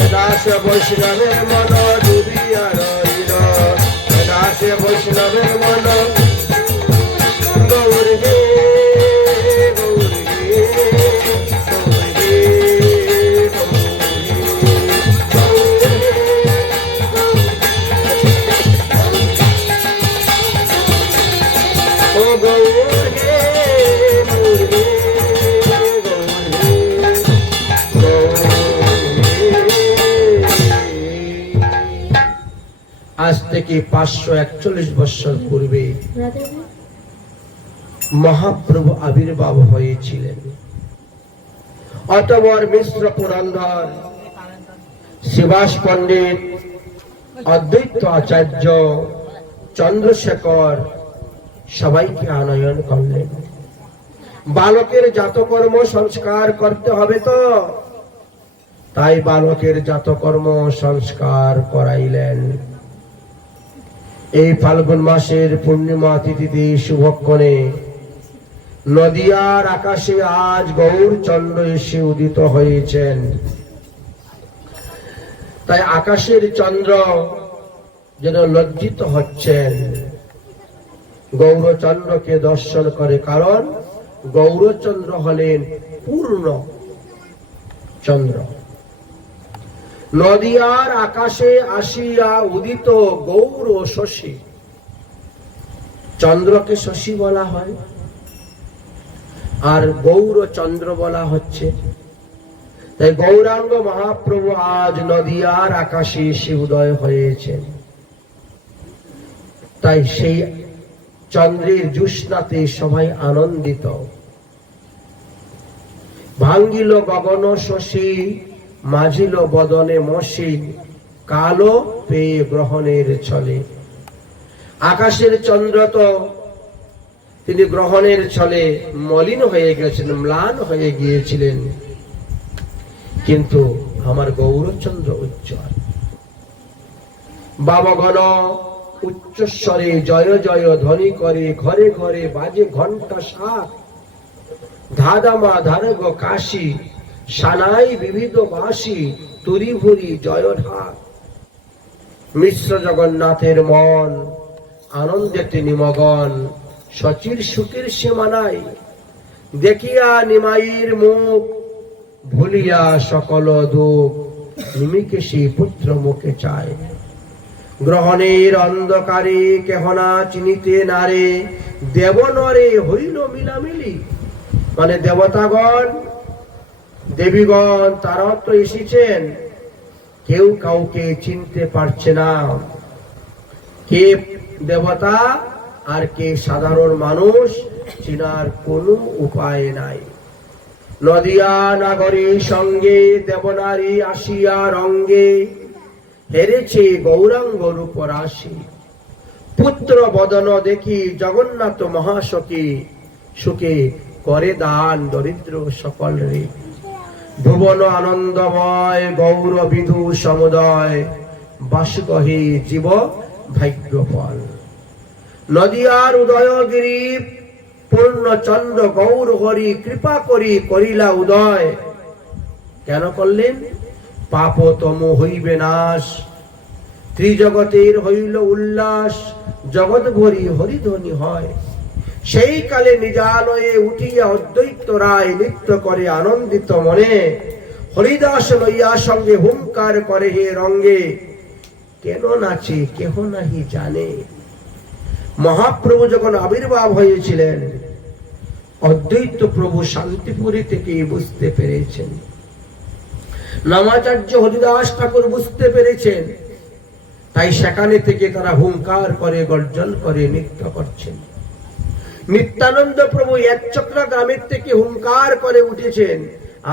এ দাস বৈষ্ণবের মন ডুবিয়া রইল, এ দাস বৈষ্ণবের মন। গৌর হে, গৌর হে, গৌর হে, গৌর হে, ও গৌর হে, গৌর হে, গৌর হে। আজ থেকে 541 বছর পূর্বে মহাপ্রভু আবির্ভাব হয়েছিলেন। অতঃপর মিশ্র পুরন্দর, শিবাস পণ্ডিত, অদ্বৈত আচার্য চন্দ্রশেখর সবাইকে আনয়ন করলেন। বালকের জাতকর্ম সংস্কার করতে হবে তো, তাই বালকের জাতকর্ম সংস্কার করাইলেন। এই ফাল্গুন মাসের পূর্ণিমা তিথিতে শুভক্ষণে নদিয়ার আকাশে আজ গৌরচন্দ্র এসে উদিত হয়েছেন। তাই আকাশের চন্দ্র যেন লজ্জিত হচ্ছেন গৌরচন্দ্রকে দর্শন করে, কারণ গৌরচন্দ্র হলেন পূর্ণ চন্দ্র। নদিয়ার আকাশে আসিয়া উদিত গৌর শশী, চন্দ্রকে শশী বলা হয় আর গৌর চন্দ্র বলা হচ্ছে। তাই গৌরাঙ্গ মহাপ্রভু আজ নদিয়ার আকাশে এসে উদয় হয়েছেন। তাই সেই চন্দ্রের জ্যোৎস্নাতে সবাই আনন্দিত। ভাঙ্গিল গগন শশী, মাঝিল বদনে মশি, কালো পেয়ে গ্রহণের ছলে। আকাশের চন্দ্র তো তিনি গ্রহণের ছলে মলিন হয়ে গেছিলেন, ম্লান হয়ে গিয়েছিলেন, কিন্তু আমার গৌরচন্দ্র উজ্জ্বল। বাবগণ উচ্চস্বরে জয় জয় ধ্বনি করে, ঘরে ঘরে বাজে ঘণ্টা শাক, ধাদামা ধারগ কাশি, সানাই বিবিধ বাসি, তুরি ভুরি জয় ঢাক। মিশ্র জগন্নাথের মন আনন্দেতে নিমগন, সচির সুখের সীমা নাই। দেখিয়া নিমাইয়ের মুখ, ভুলিয়া সকল দুঃখ, নিমিকে সেই পুত্র মুখে চায়। গ্রহণের অন্ধকারে কেহনা চিনিতে নারে, দেবনরে হইল মিলামিলি। মানে দেবতাগণ দেবীগণ তারা তো এসেছেন, কেউ কাউকে চিনতে পারছে না, কে দেবতা আর কে সাধারণ মানুষ, চিনার কোনো উপায় নাই। নদিয়া নাগরীর সঙ্গে দেবনারী আসিয়া রঙ্গে, হেরেছে গৌরাঙ্গ রূপ রাশি। পুত্র বদন দেখি জগন্নাথ মহাসখী, সুখে করে দান দরিদ্র সকল রে। ভুবন আনন্দময় গৌর বিধু সমুদয়, বাসগহে জীব ভাগ্যফল। নদিয়ার উদয়গিরি পূর্ণচন্দ্র গৌর হরি, কৃপা করি করিলা উদয়। কেন করলেন? পাপ তম হইবে নাশ, ত্রিজগতের হইল উল্লাস, জগৎ ভরি হরিধ্বনি হয়। সেই কালে নিজালয়ে উঠিয়া অদ্বৈত রায় নৃত্য করে আনন্দিত মনে, হরিদাস লইয়া সঙ্গে হুঙ্কার করে হে রঙ্গে, কেন নাচে কেহ নাহি জানে। মহাপ্রভু যখন আবির্ভাব হয়েছিলেন, অদ্বৈত প্রভু শান্তিপুরী থেকে বুঝতে পেরেছেন, নামাচার্য হরিদাস ঠাকুর বুঝতে পেরেছেন, তাই সেখানে থেকে তারা হুঙ্কার করে গর্জন করে নৃত্য করছেন। নিত্যানন্দ প্রভু একচক্রা গ্রামের থেকে হুঙ্কার করে উঠেছেন,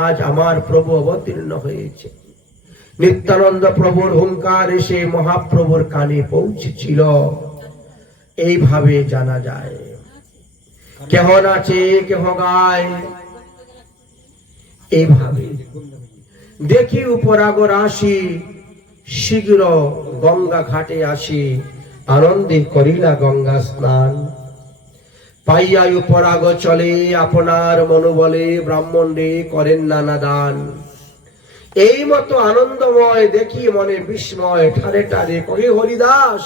আজ আমার প্রভু অবতীর্ণ হয়েছে। নিত্যানন্দ প্রভুর হুঙ্কার এসে মহাপ্রভুর কানে পৌঁছেছিল, এইভাবে জানা যায়। কেহ নাচে কেহ গায়, এইভাবে দেখি উপরাগর আসি, শীঘ্র গঙ্গা ঘাটে আসি, আনন্দে করিলা গঙ্গা স্নান। পাইয়া উপরাগ চলে আপনার মনোবলে, ব্রাহ্মণ রে করেন নানা দান। এই মতো আনন্দময় দেখি মনে বিস্ময়, ঠারে ঠারে কহে হরিদাস,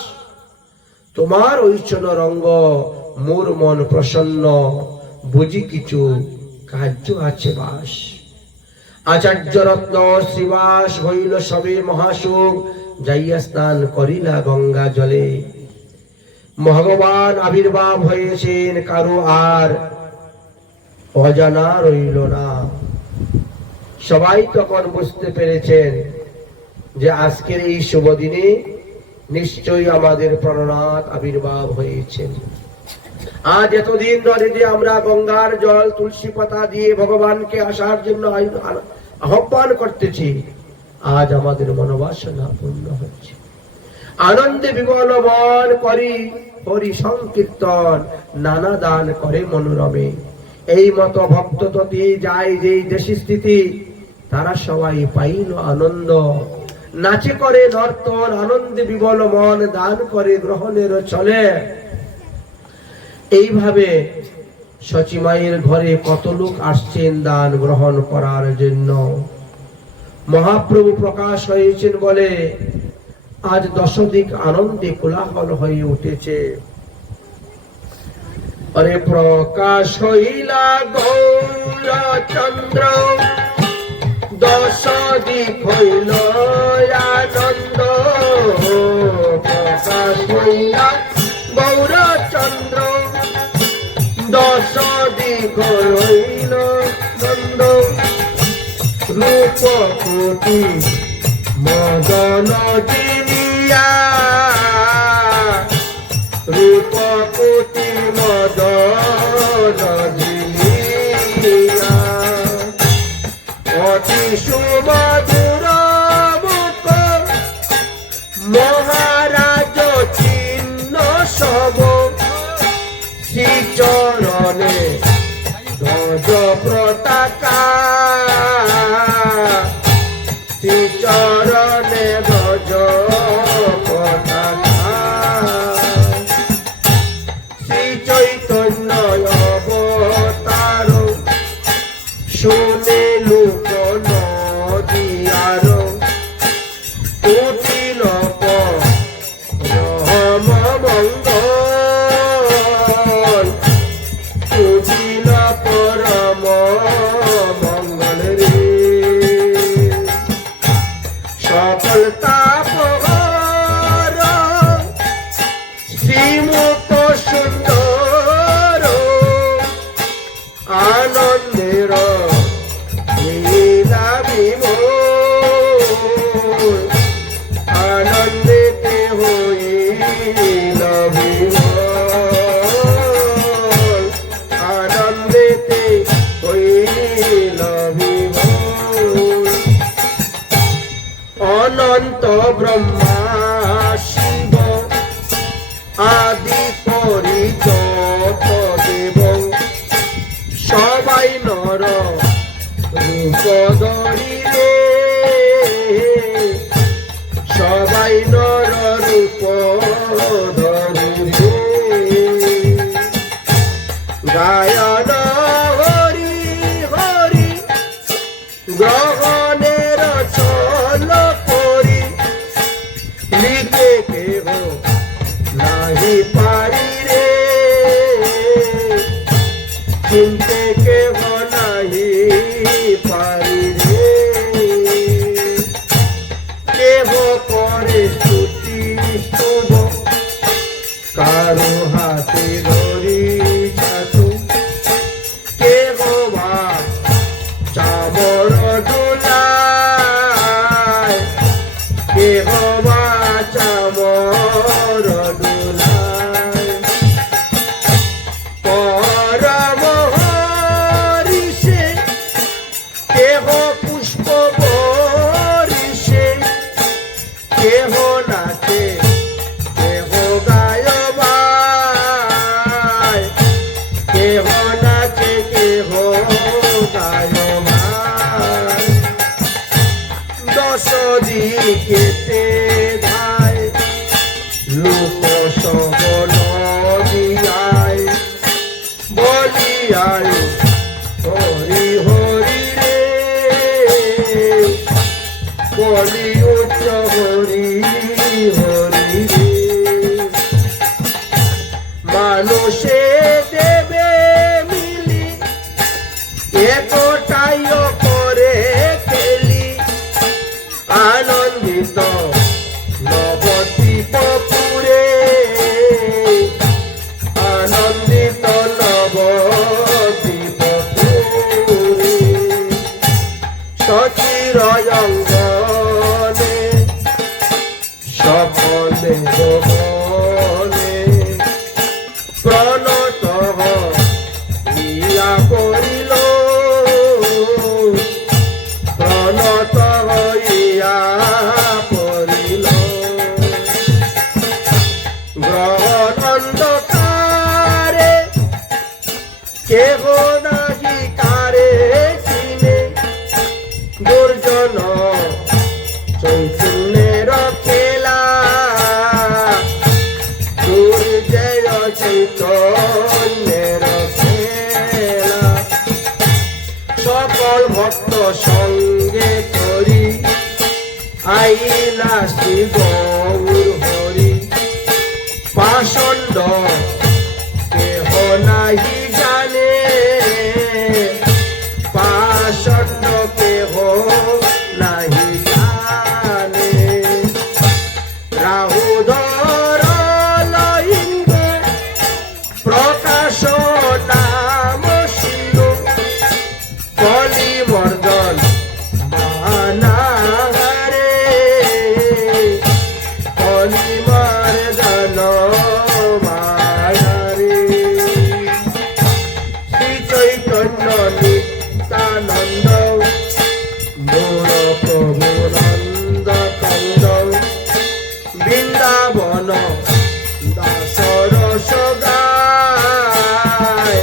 তোমার ঐচন রঙ্গ মোর মন প্রসন্ন, বুঝি কিছু কার্য আছে বাস। আচার্য রত্ন শ্রীবাস হইল সবে মহাসুখ, যাইয়া স্নান করিলা গঙ্গা জলে। ভগবান আবির্ভাব হয়েছেন, কারো আর অজানা রইল না। সবাই তখন বুঝতে পেরেছেন যে আজকের এই শুভ দিনে নিশ্চয়ই আমাদের প্রাণনাথ আবির্ভাব হয়েছেন। আজ এতদিন ধরে যে আমরা গঙ্গার জল তুলসী পাতা দিয়ে ভগবানকে আসার জন্য আহ্বান করতেছি, আজ আমাদের মনোবাসনা পূর্ণ হচ্ছে। আনন্দে বিমল মন করি হরি সংকীর্তন, নানা দান করে মনোরমে। এই মতো ভক্ত ততি যায় যেই দেশি স্থিতি, তারা সবাই পাইল আনন্দ। নাচে করে নর্তন, আনন্দে বিমল মন, দান করে গ্রহণের চলে। এইভাবে সচিমায়ের ঘরে কত লোক আসছেন দান গ্রহণ করার জন্য। মহাপ্রভু প্রকাশ হয়েছেন বলে আজ দশদিক আনন্দে কোলাহল হয়ে উঠেছে। অরে প্রকাশ হইলা গৌরচন্দ্র, দশদিক হইল আনন্দ। প্রকাশ হইলা গৌরচন্দ্র, দশদিক হইল আনন্দ। রূপকোটি মদন জিনিয়া, রূপকোটি মদন জিনিয়া। অতি সুমধুর মুখ মহারাজ চিহ্ন সব, শ্রীচরণে ধ্বজ পতাকা, শ্রীচরণে ধ্বজ পতাকা। শ্রী চৈতন্য অবতার, শুনে লোক নদিয়ার। উঠিল পরম মঙ্গল, উঠিল পরম মঙ্গল রে। সকল তাপহর শ্রীমুখ সুন্দর, আনন্দের লীলা বিমল, আনন্দেতে হইল বিমল, আনন্দেতে হইল বিমল। অনন্ত ব্রহ্মা শিব আদি করি যত দেব, সবাই নর রূপ ধরিলে, সবাই নর রূপ ধরিলে। গায়ন হরি হরি গ্রহণের চল করি, লিখে কেহ নাহি পারি রে, চিনতে কেহ নাহি পারি রে। কেহ করে স্তুতি স্তুব, কারো হাতে ধরি ছাতু। কেহ বা চামর ডোলায়, কেহ বা চামর ডোলায়। পরম হরিষে কেহ পুষ্প বরিষে, কেহ নাচে কেহ গায়বায়, কেহ নাচে কেহ গায়বায়। দশ দিকেতে ধায় লোক সবল দিয়ায়, বলিয়ায় হরি হরি রে, বলি উচ্চ হরি হরি রে। মানুষে দেবে মিলি, একটাই করে খেলি, আনন্দিত নবদ্বীপ পুরে, আনন্দিত নবদ্বীপ পুরে। সচিরয়ঙ্গনে সকলে ভবনে, প্রণত হইয়া করিল, প্রণত হইয়া পড়িল। কেহ নাহি কারে চিনে, দুর্জন চৈতন্যের খেলা, দুর্জয় চৈতন্যের খেলা। সকল ভক্ত সঙ্গে করি আইলা শ্রী গৌর হরি, পাষণ্ড কেহ নাহি জানে, পাষণ্ড কেহ নাহি জানে। রাহুধর লইন্দ প্রকাশ নাম সিন্ধু, কলি মর্দন বানারে, কলি মর্দন বানারে। শ্রী চৈতন্য নিত্যানন্দ মোর প্রভু নন্দ কন্দ, বৃন্দাবন দাস রস গায়,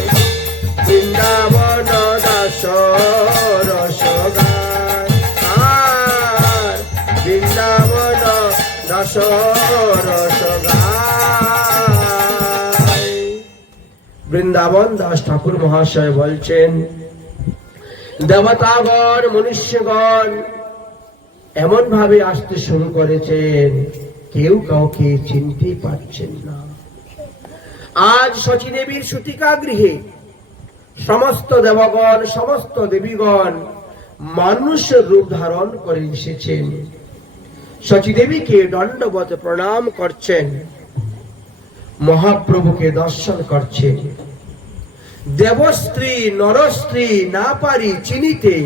বৃন্দাবন দাস রস গায়, আর বৃন্দাবন দাস রস গায়। বৃন্দাবন দাস ঠাকুর মহাশয় বলছেন, দেবতাগণ মনুষ্যগণ এমন ভাবে আসতে শুরু করেছেন, কেউ কাউকে চিনতে পারছেন না। আজ শচী দেবীর সূতিকা গৃহে সমস্ত দেবগণ সমস্ত দেবীগণ মানুষের রূপ ধারণ করে এসেছেন। শচী দেবীকে দণ্ডবত প্রণাম করছেন, মহাপ্রভুকে দর্শন করছেন। দেবস্ত্রী নরস্ত্রী না পারি চিনিতে,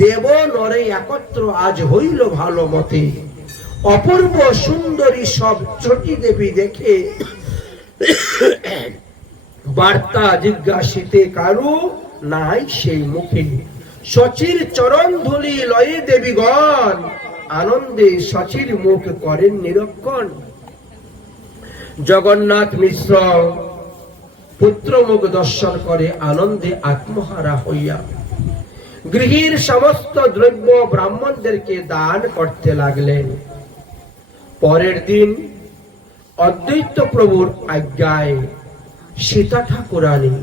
দেব নরে একত্র আজ হইল ভালো মতে। অপূর্ব সুন্দরী সব ছটি দেবী দেখে বার্তা জিজ্ঞাসিতে কারু নাই সেই মুখে। শচীর চরণ ধুলি লয়ে দেবীগণ, আনন্দে শচীর মুখ করেন নিরক্ষণ। জগন্নাথ মিশ্র পুত্র মুখ দর্শন করে আনন্দে আত্মহারা হইয়া গৃহীর সমস্ত দ্রব্য ব্রাহ্মণদেরকে দান করতে লাগলেন। পরের দিন অদ্বৈত প্রভুর আজ্ঞায় সীতা ঠাকুরানী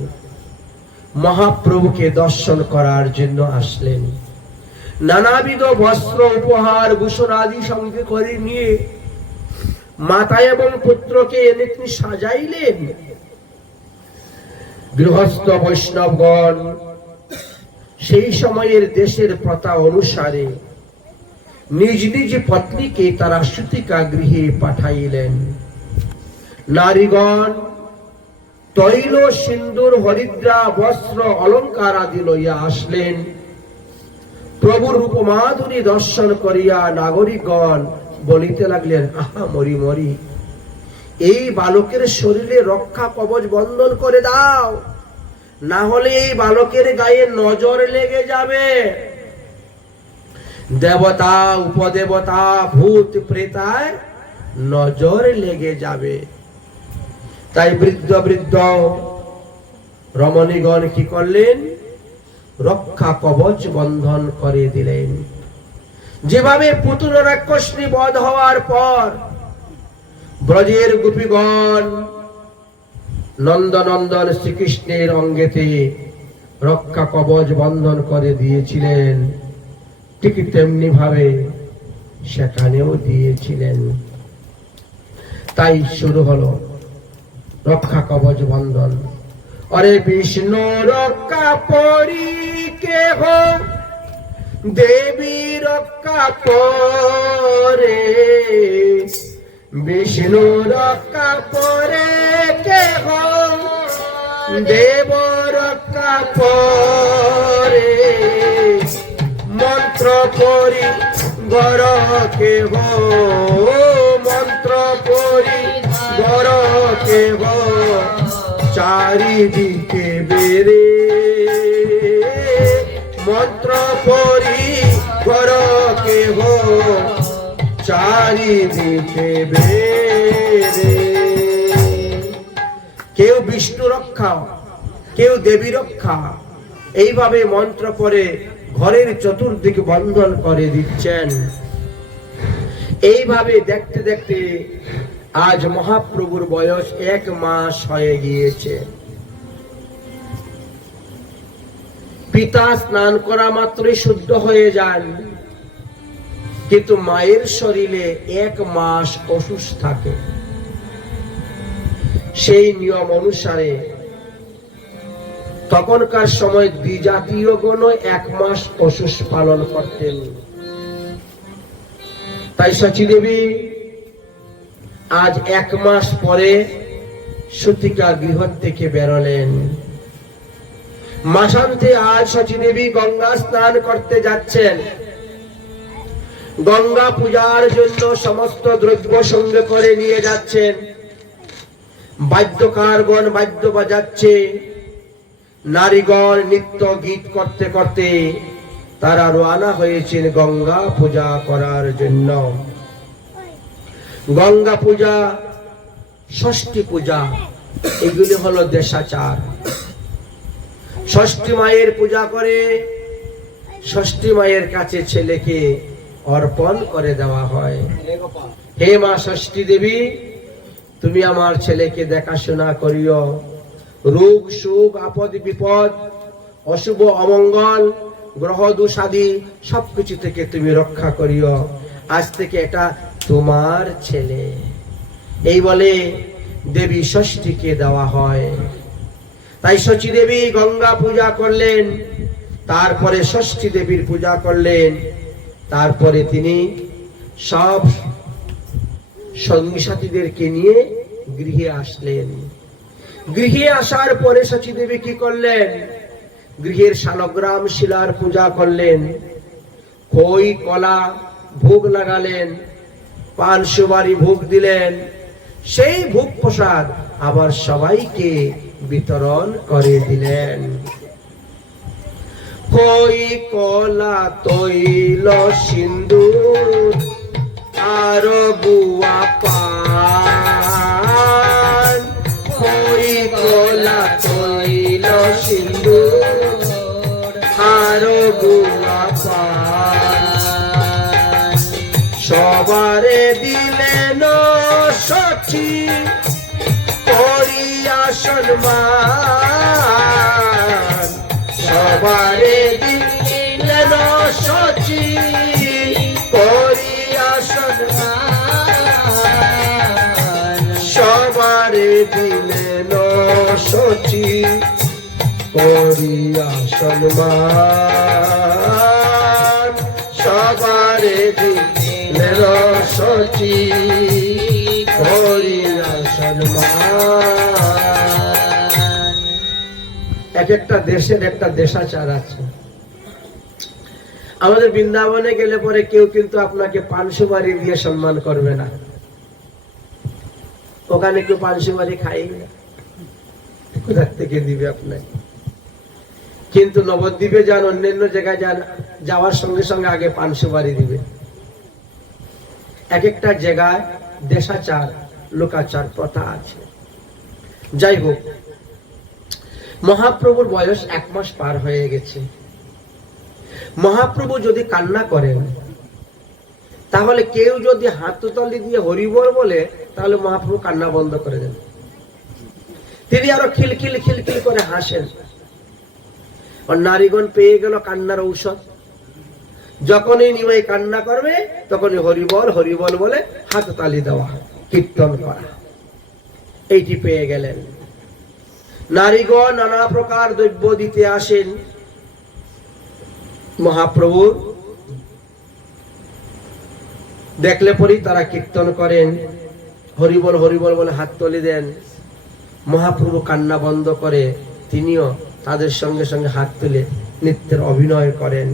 মহাপ্রভুকে দর্শন করার জন্য আসলেন। নানাবিধ বস্ত্র উপহার ভূষণ আদি সঙ্গে করে নিয়ে মাতা এবং পুত্রকে এনে তিনি সাজাইলেন। গৃহস্থ বৈষ্ণবগণ সেই সময়ের দেশের প্রথা অনুসারে নিজ নিজ পত্নীকে তারা সূতিকা গৃহে পাঠাইলেন। নারীগণ তৈল সিন্দুর হরিদ্রা বস্ত্র অলঙ্কার আদি লইয়া আসলেন। প্রভুর রূপমাধুরী দর্শন করিয়া নাগরিকগণ বলিতে লাগলেন, আহা মরি মরি, এই বালকের শরীরে রক্ষা কবচ বন্ধন করে দাও, না হলে এই বালকের গায়ে নজর লেগে যাবে। দেবতা উপদেবতা ভূত প্রেতায় নজর লেগে যাবে। তাই বৃদ্ধ বৃদ্ধ রমণীগণ কি করলেন? রক্ষা কবচ বন্ধন করে দিলেন। যেভাবে পুতুল রাক্ষসী বধ হওয়ার পর ব্রজের গোপীগণ নন্দনন্দন শ্রীকৃষ্ণের অঙ্গেতে রক্ষা কবচ বন্ধন করে দিয়েছিলেন, ঠিক তেমনি ভাবে সেখানেও দিয়েছিলেন। তাই শুরু হলো রক্ষা কবচ বন্ধন। অরে বিষ্ণু রক্ষা পরি কেহ, দেবী রক্ষা পরে, বিষ্ণু রক্ষা পরে কেহ, দেব রক্ষা পরে, মন্ত্র পরি গর কেহ, মন্ত্র পরি গর কেহ, চারিদিকে বেরে, মন্ত্র পরি গর কেহ, চারিদিকে বেরে। কেউ বিষ্ণু রক্ষা, কেউ দেবী রক্ষা, এইভাবে মন্ত্র পড়ে ঘরের চতুর্দিক বন্ধন করে দিচ্ছেন। এইভাবে দেখতে দেখতে আজ মহাপ্রভুর বয়স 1 মাস হয়ে গিয়েছে। পিতা স্নান করা মাত্রই শুদ্ধ হয়ে যান, কিন্তু মায়ের শরীরে 1 মাস অসুস্থ থাকে। সেই নিয়ম অনুসারে তখনকার সময় দ্বিজাতীয় গণ 1 মাস অসুস্থ পালন করতেন। তাই সচীদেবী আজ 1 মাস পরে সূতিকা গৃহ থেকে বেরোলেন। মাসান্তে আজ সচীদেবী গঙ্গা স্নান করতে যাচ্ছেন। গঙ্গা পূজার জন্য সমস্ত দ্রব্য সঙ্গে করে নিয়ে যাচ্ছেন। বাদ্যকারগণ বাদ্য বাজাচ্ছে, নারীগণ নৃত্য গীত করতে করতে তারা রওনা হয়েছেন গঙ্গা পূজা করার জন্য। গঙ্গা পূজা, ষষ্ঠী পূজা, এগুলি হলো দেশাচার। ষষ্ঠী মায়ের পূজা করে ষষ্ঠী মায়ের কাছে ছেলেকে অর্পণ করে দেওয়া হয়। হে মা ষষ্ঠী দেবী, তুমি আমার ছেলেকে দেখাশোনা করিও, রোগ সুখ আপদ বিপদ অশুভ অমঙ্গল গ্রহ দোষাদি সবকিছু থেকে তুমি রক্ষা করিও। আজ থেকে এটা তোমার ছেলে। এই বলে দেবী ষষ্ঠীকে দেওয়া হয়। তাই সচী দেবী গঙ্গা পূজা করলেন, তারপরে ষষ্ঠী দেবীর পূজা করলেন। তারপরে তিনি সব সঙ্গী সাথীদেরকে নিয়ে গৃহে আসলেন। গৃহে আসার পরে সচী দেবী কি করলেন? গৃহের শালগ্রাম শিলার পূজা করলেন, খই কলা ভোগ লাগালেন, পান সুপারি ভোগ দিলেন। সেই ভোগ প্রসাদ আবার সবাইকে বিতরণ করে দিলেন। খই কলা তৈল সিন্দুর আর গুয়া পান, খই কলা তৈল সিন্দুর আর গুয়া পান, সবারে দিলেন সচী করিয়া সম্মান, সবারে দিলেন সচী করিয়া সম্মান, সবারে দিলেন সচী করিয়া সম্মান, সবারে দিলেন সচী করিয়া সম্মান। এক একটা দেশের একটা দেশাচার আছে। আমাদের বৃন্দাবনে গেলে পরে কেউ কিন্তু আপনাকে পান সুপারি দিয়ে সম্মান করবে না। ওখানে কেউ পান সুপারি খাই না, কোথা থেকে দিবে আপনাকে? কিন্তু নবদ্বীপে যান, অন্যান্য জায়গায় যান, যাওয়ার সঙ্গে সঙ্গে আগে পান সুপারি দিবে। এক একটা জায়গায় দেশাচার লোকাচার প্রথা আছে। যাই হোক, মহাপ্রভুর বয়স 1 মাস পার হয়ে গেছে। মহাপ্রভু যদি কান্না করেন, তাহলে কেউ যদি হাততালি দিয়ে হরিবল বলে, তাহলে মহাপ্রভু কান্না বন্ধ করে দেন। তিনি আরো খিলখিল খিলখিল করে হাসেন। আর নারীগণ পেয়ে গেল কান্নার ঔষধ। যখনই নিমাই কান্না করবে, তখনই হরিবল হরিবল বলে হাততালি দেওয়া, কীর্তন করা, এইটি পেয়ে গেলেন। নারীগণ নানা প্রকার দ্রব্য দিতে আসেন মহাপ্রভুর। দেখলে পরেই তারা কীর্তন করেন, হরিবল হরিবল বলে হাততালি দেন। মহাপ্রভু কান্না বন্ধ করে তিনিও তাদের সঙ্গে সঙ্গে হাত তুলে নৃত্যের অভিনয় করেন।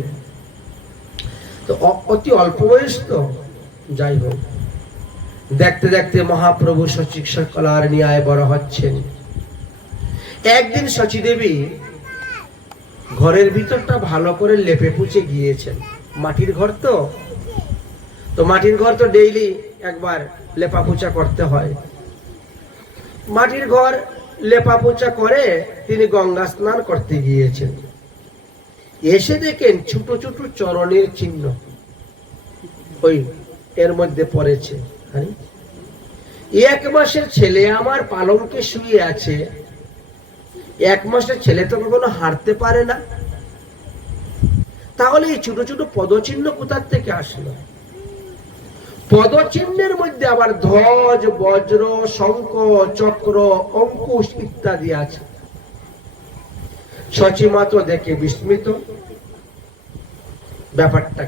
তো অতি অল্প বয়স তো, যাই হোক, দেখতে দেখতে মহাপ্রভু সচিকলার ন্যায় বড় হচ্ছেন। একদিন সচী দেবী ঘরের ভিতরটা ভালো করে লেপে পুছে গিয়েছেন। মাটির ঘর তো মাটির ঘর তো ডেইলি একবার লেপা পুছা করতে হয়। মাটির ঘর লেপাপোছা করে তিনি গঙ্গা স্নান করতে গিয়েছেন। এসে দেখেন ছোট ছোট চরণের চিহ্ন ওই এর মধ্যে পড়েছে। এক মাসের ছেলে আমার পালঙ্কে শুয়ে আছে। এক মাসের ছেলে তো কখনো হাঁটতে পারে না, তাহলে এই ছোট ছোট পদচিহ্ন কোথা থেকে আসলো? পদচিহ্নের মধ্যে আবার ধ্বজ, বজ্র, শঙ্খ, চক্র, অঙ্কুশ ইত্যাদি আছে। সচিমা তো দেখে বিস্মিত, ব্যাপারটা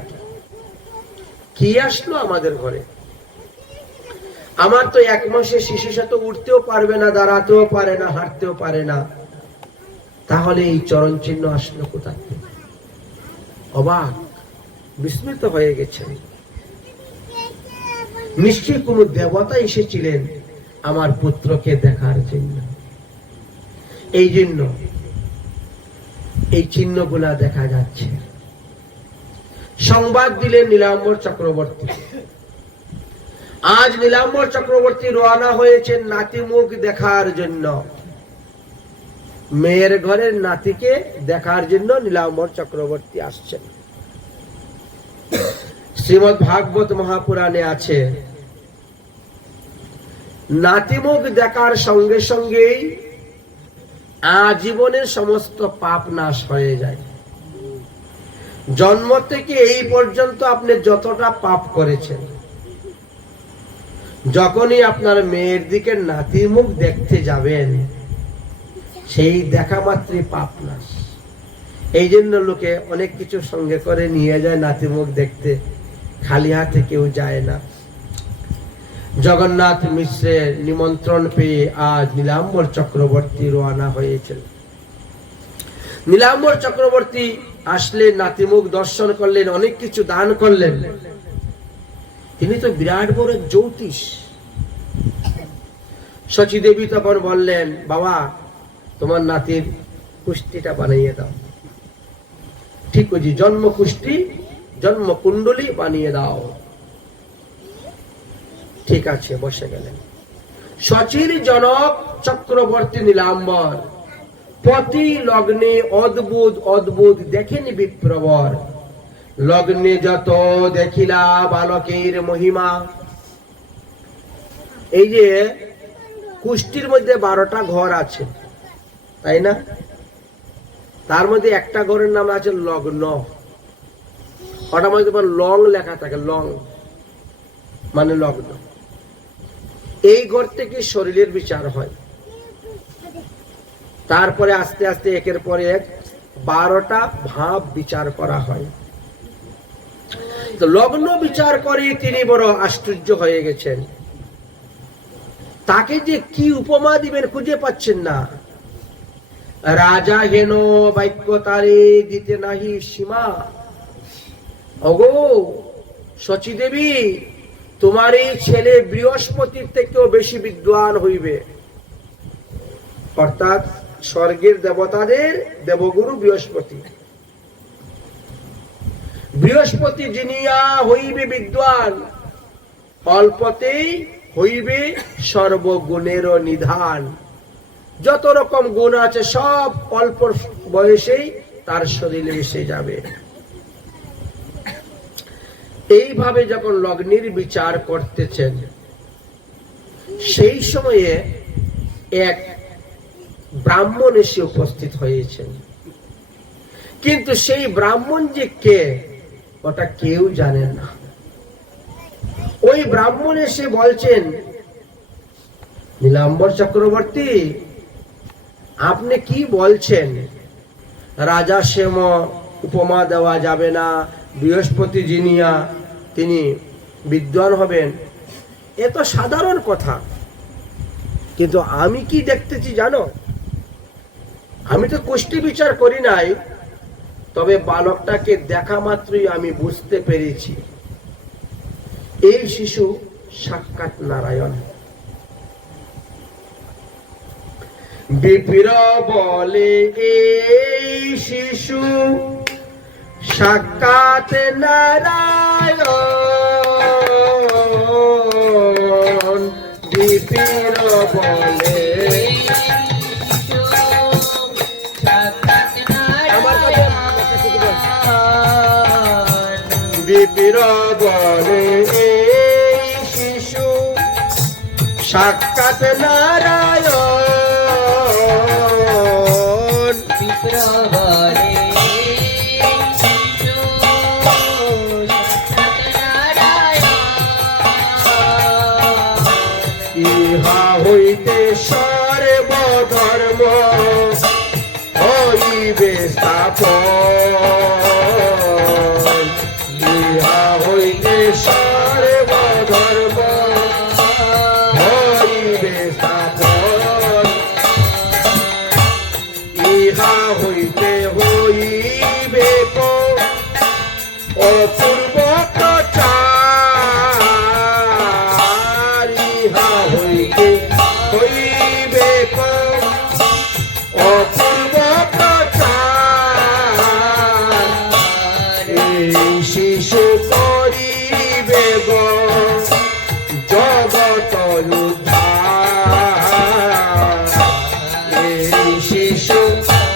কি আসলো আমাদের ঘরে? আমার তো এক মাসে শিশু সাথে উঠতেও পারবে না, দাঁড়াতেও পারে না, হাঁটতেও পারে না, তাহলে এই চরণ চিহ্ন আসলো কোথা থেকে? অবাক, বিস্মিত হয়ে গেছে। নিশ্চয়ই কোন দেবতা এসেছিলেন আমার পুত্রকে দেখার জন্য। এই জন্য এই চিহ্নগুলা দেখা যাচ্ছে। সংবাদ দিলেন নীলাম্বর চক্রবর্তী। আজ নীলাম্বর চক্রবর্তী রওনা হয়েছেন নাতিমুখ দেখার জন্য। মেয়ের ঘরের নাতিকে দেখার জন্য নীলাম্বর চক্রবর্তী আসছেন। শ্রীমদ্ ভাগবত মহাপুরাণে আছে, নাতিমুখ দেখার সঙ্গে সঙ্গেই আজীবনের সমস্ত পাপ নাশ হয়ে যায়। জন্ম থেকে এই পর্যন্ত আপনি যতটা পাপ করেছেন, যখনই আপনার মেয়ের দিকে নাতিমুখ দেখতে যাবেন, সেই দেখা মাত্রই পাপ নাশ। এই জন্য লোকে অনেক কিছু সঙ্গে করে নিয়ে যায় নাতিমুখ দেখতে, খালি হাতে কেউ যায় না। জগন্নাথ মিশ্রের নিমন্ত্রণ পেয়ে আজ নীলাম্বর চক্রবর্তী রওনা হয়েছিল। নীলাম্বর চক্রবর্তী আসলেন, নাতিমুখ দর্শন করলেন, অনেক কিছু দান করলেন। তিনি তো বিরাট বড় জ্যোতিষ। শচী দেবী তখন বললেন, বাবা তোমার নাতির কুষ্টিটা বানিয়ে দাও। ঠিক আছে, জন্ম কুষ্টি, জন্ম কুণ্ডলী বানিয়ে দাও। ঠিক আছে, বসে গেলেন। শচীর জনক চক্রবর্তী নীলাম্বর প্রতি লগ্নে অদ্ভুত অদ্ভুত দেখেন বিপ্রবর। লগ্নে যত দেখিলা বালকের মহিমা। এই যে কুষ্টির মধ্যে 12টা ঘর আছে, তাই না? তার মধ্যে একটা ঘরের নাম আছে লগ্ন। ওটার মধ্যে লং লেখা থাকে, লং মানে লগ্ন। এই ঘর থেকে শরীরের বিচার হয়। তারপরে আস্তে আস্তে একের পর এক 12টা ভাব বিচার করা হয়। তো লগ্ন বিচার করে তিনি বড় আশ্চর্য হয়ে গেছেন। তাকে যে কি উপমা দিবেন খুঁজে পাচ্ছেন না। রাজা হেন বাক্য তারে দিতে নাহি সীমা। ওগো শচী দেবী, তোমার এই ছেলে বৃহস্পতির থেকেও বেশি বিদ্বান হইবে। অর্থাৎ স্বর্গের দেবতাদের দেবগুরু বৃহস্পতি। বৃহস্পতি জিনিয়া হইবে বিদ্বান, অল্পতেই হইবে সর্বগুণেরও নিধান। যত রকম গুণ আছে সব অল্প বয়সেই তার শরীরে এসে যাবে। এইভাবে যখন লগ্নের বিচার করতেছেন, সেই সময়ে এক ব্রাহ্মণ এসে উপস্থিত হয়েছেন। কিন্তু সেই ব্রাহ্মণ যে কে, ওটা কেউ জানে না। ওই ব্রাহ্মণ এসে বলছেন, নীলাম্বর চক্রবর্তী আপনি কি বলছেন? রাজা সেম উপমা দেওয়া যাবে না, বৃহস্পতি জিনিয়া তিনি বিদ্বান হবেন, এ তো সাধারণ কথা। কিন্তু আমি কি দেখতেছি জানো? আমি তো কুষ্টি বিচার করি নাই, তবে বালকটাকে দেখা মাত্রই আমি বুঝতে পেরেছি এই শিশু সাক্ষাৎ নারায়ণ। বিপির বলে এই শিশু সাক্ষাৎ নারায়ণ। বিপির বলে বীরবনে এই শিশু সাক্ষাৎ নারায়ণ বিপ্রবরে ইহা হইতে সর্বধর্ম হইবে স্থাপন ইহা হইতে সর্বধর্ম হইবে স্থাপন ইহা হইতে হইবে অপূর্ব প্রচার ইহা হইতে হইবে অপূর্ব প্রচার এই শিশু করিবে জগত উদ্ধার এই শিশু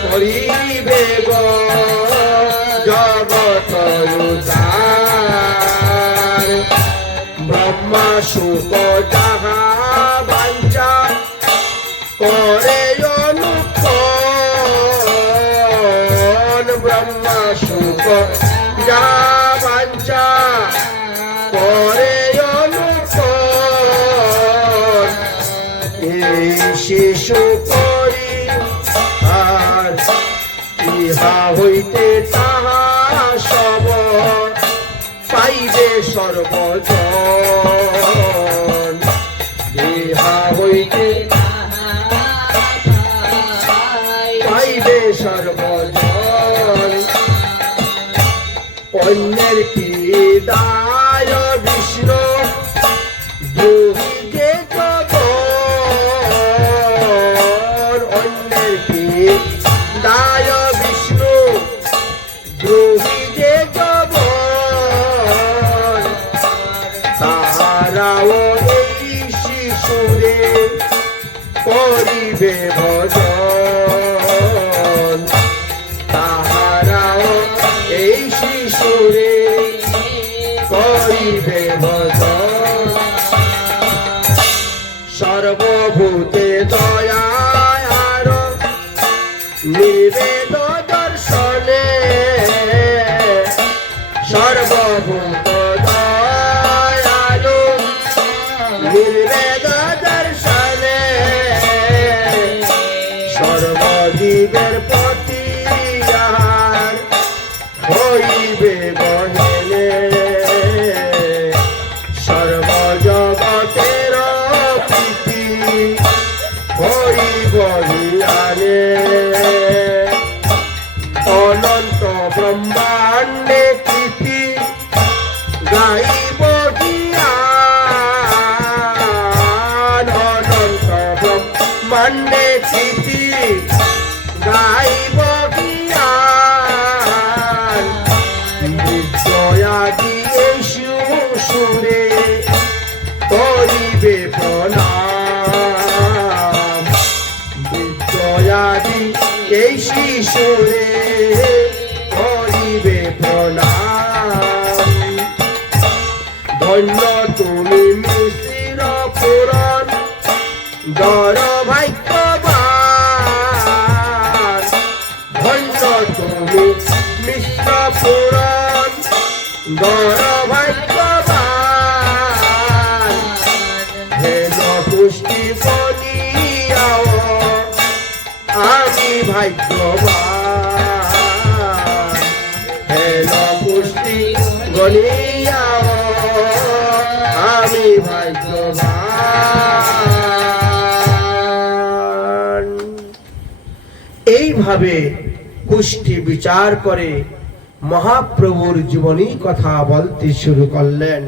করিবে জগত উদ্ধার ব্রহ্মা সুত যাহা বাঞ্ছা করে অনুক্ষণ ব্রহ্মা সুত যাহা বাঞ্ছা করে অনুক্ষণ এই শিশু করি আর ইহা হইতে তাহা সব পাইবে সর্বজন ইহা হইতে পাইবে সর্বজন অন্যের কি দায় বিষ্ণু দুহিকে জগৎ অন্যের কি দায় বিষ্ণু দ্রোহীকে জগৎ তারাও এই শিশুরে করিবে ভজন তাহারাও এই শিশুরে করিবে ভজন সর্বভূতে দয়ার নিবেদ দর্শনে সর্বভূত দয়ালু নির্বেদ দর্শনে সর্বজীবের প্রতি যাহার হইবে গহেনে সর্বজগতের প্রীতি হইব হিয়ানে অনন্ত ব্রহ্মাণ্ডে কীর্তি গাইব গিয়ান অনন্ত ব্রহ্মাণ্ডে কীর্তি গাইব গিয়ান বিজয়া দিয়ে সুরে করিবে প্রণাম বিজয়াদি এই শিশুরে করিবে প্রণাম ধন্য তুমি মিশ্র পুরাণ দর ভাগ্যবান ধন্য তুমি মিশ্র পুরাণ দর ভাগ্যবান হেন পুষ্টি বলিয়াও আমি ভাগ্যবান হেন পুষ্টি গলিয়াও আমি ভাগ্যবান এইভাবে কুষ্টি বিচার করে মহাপ্রভুর জীবনী কথা বলতে শুরু করলেন।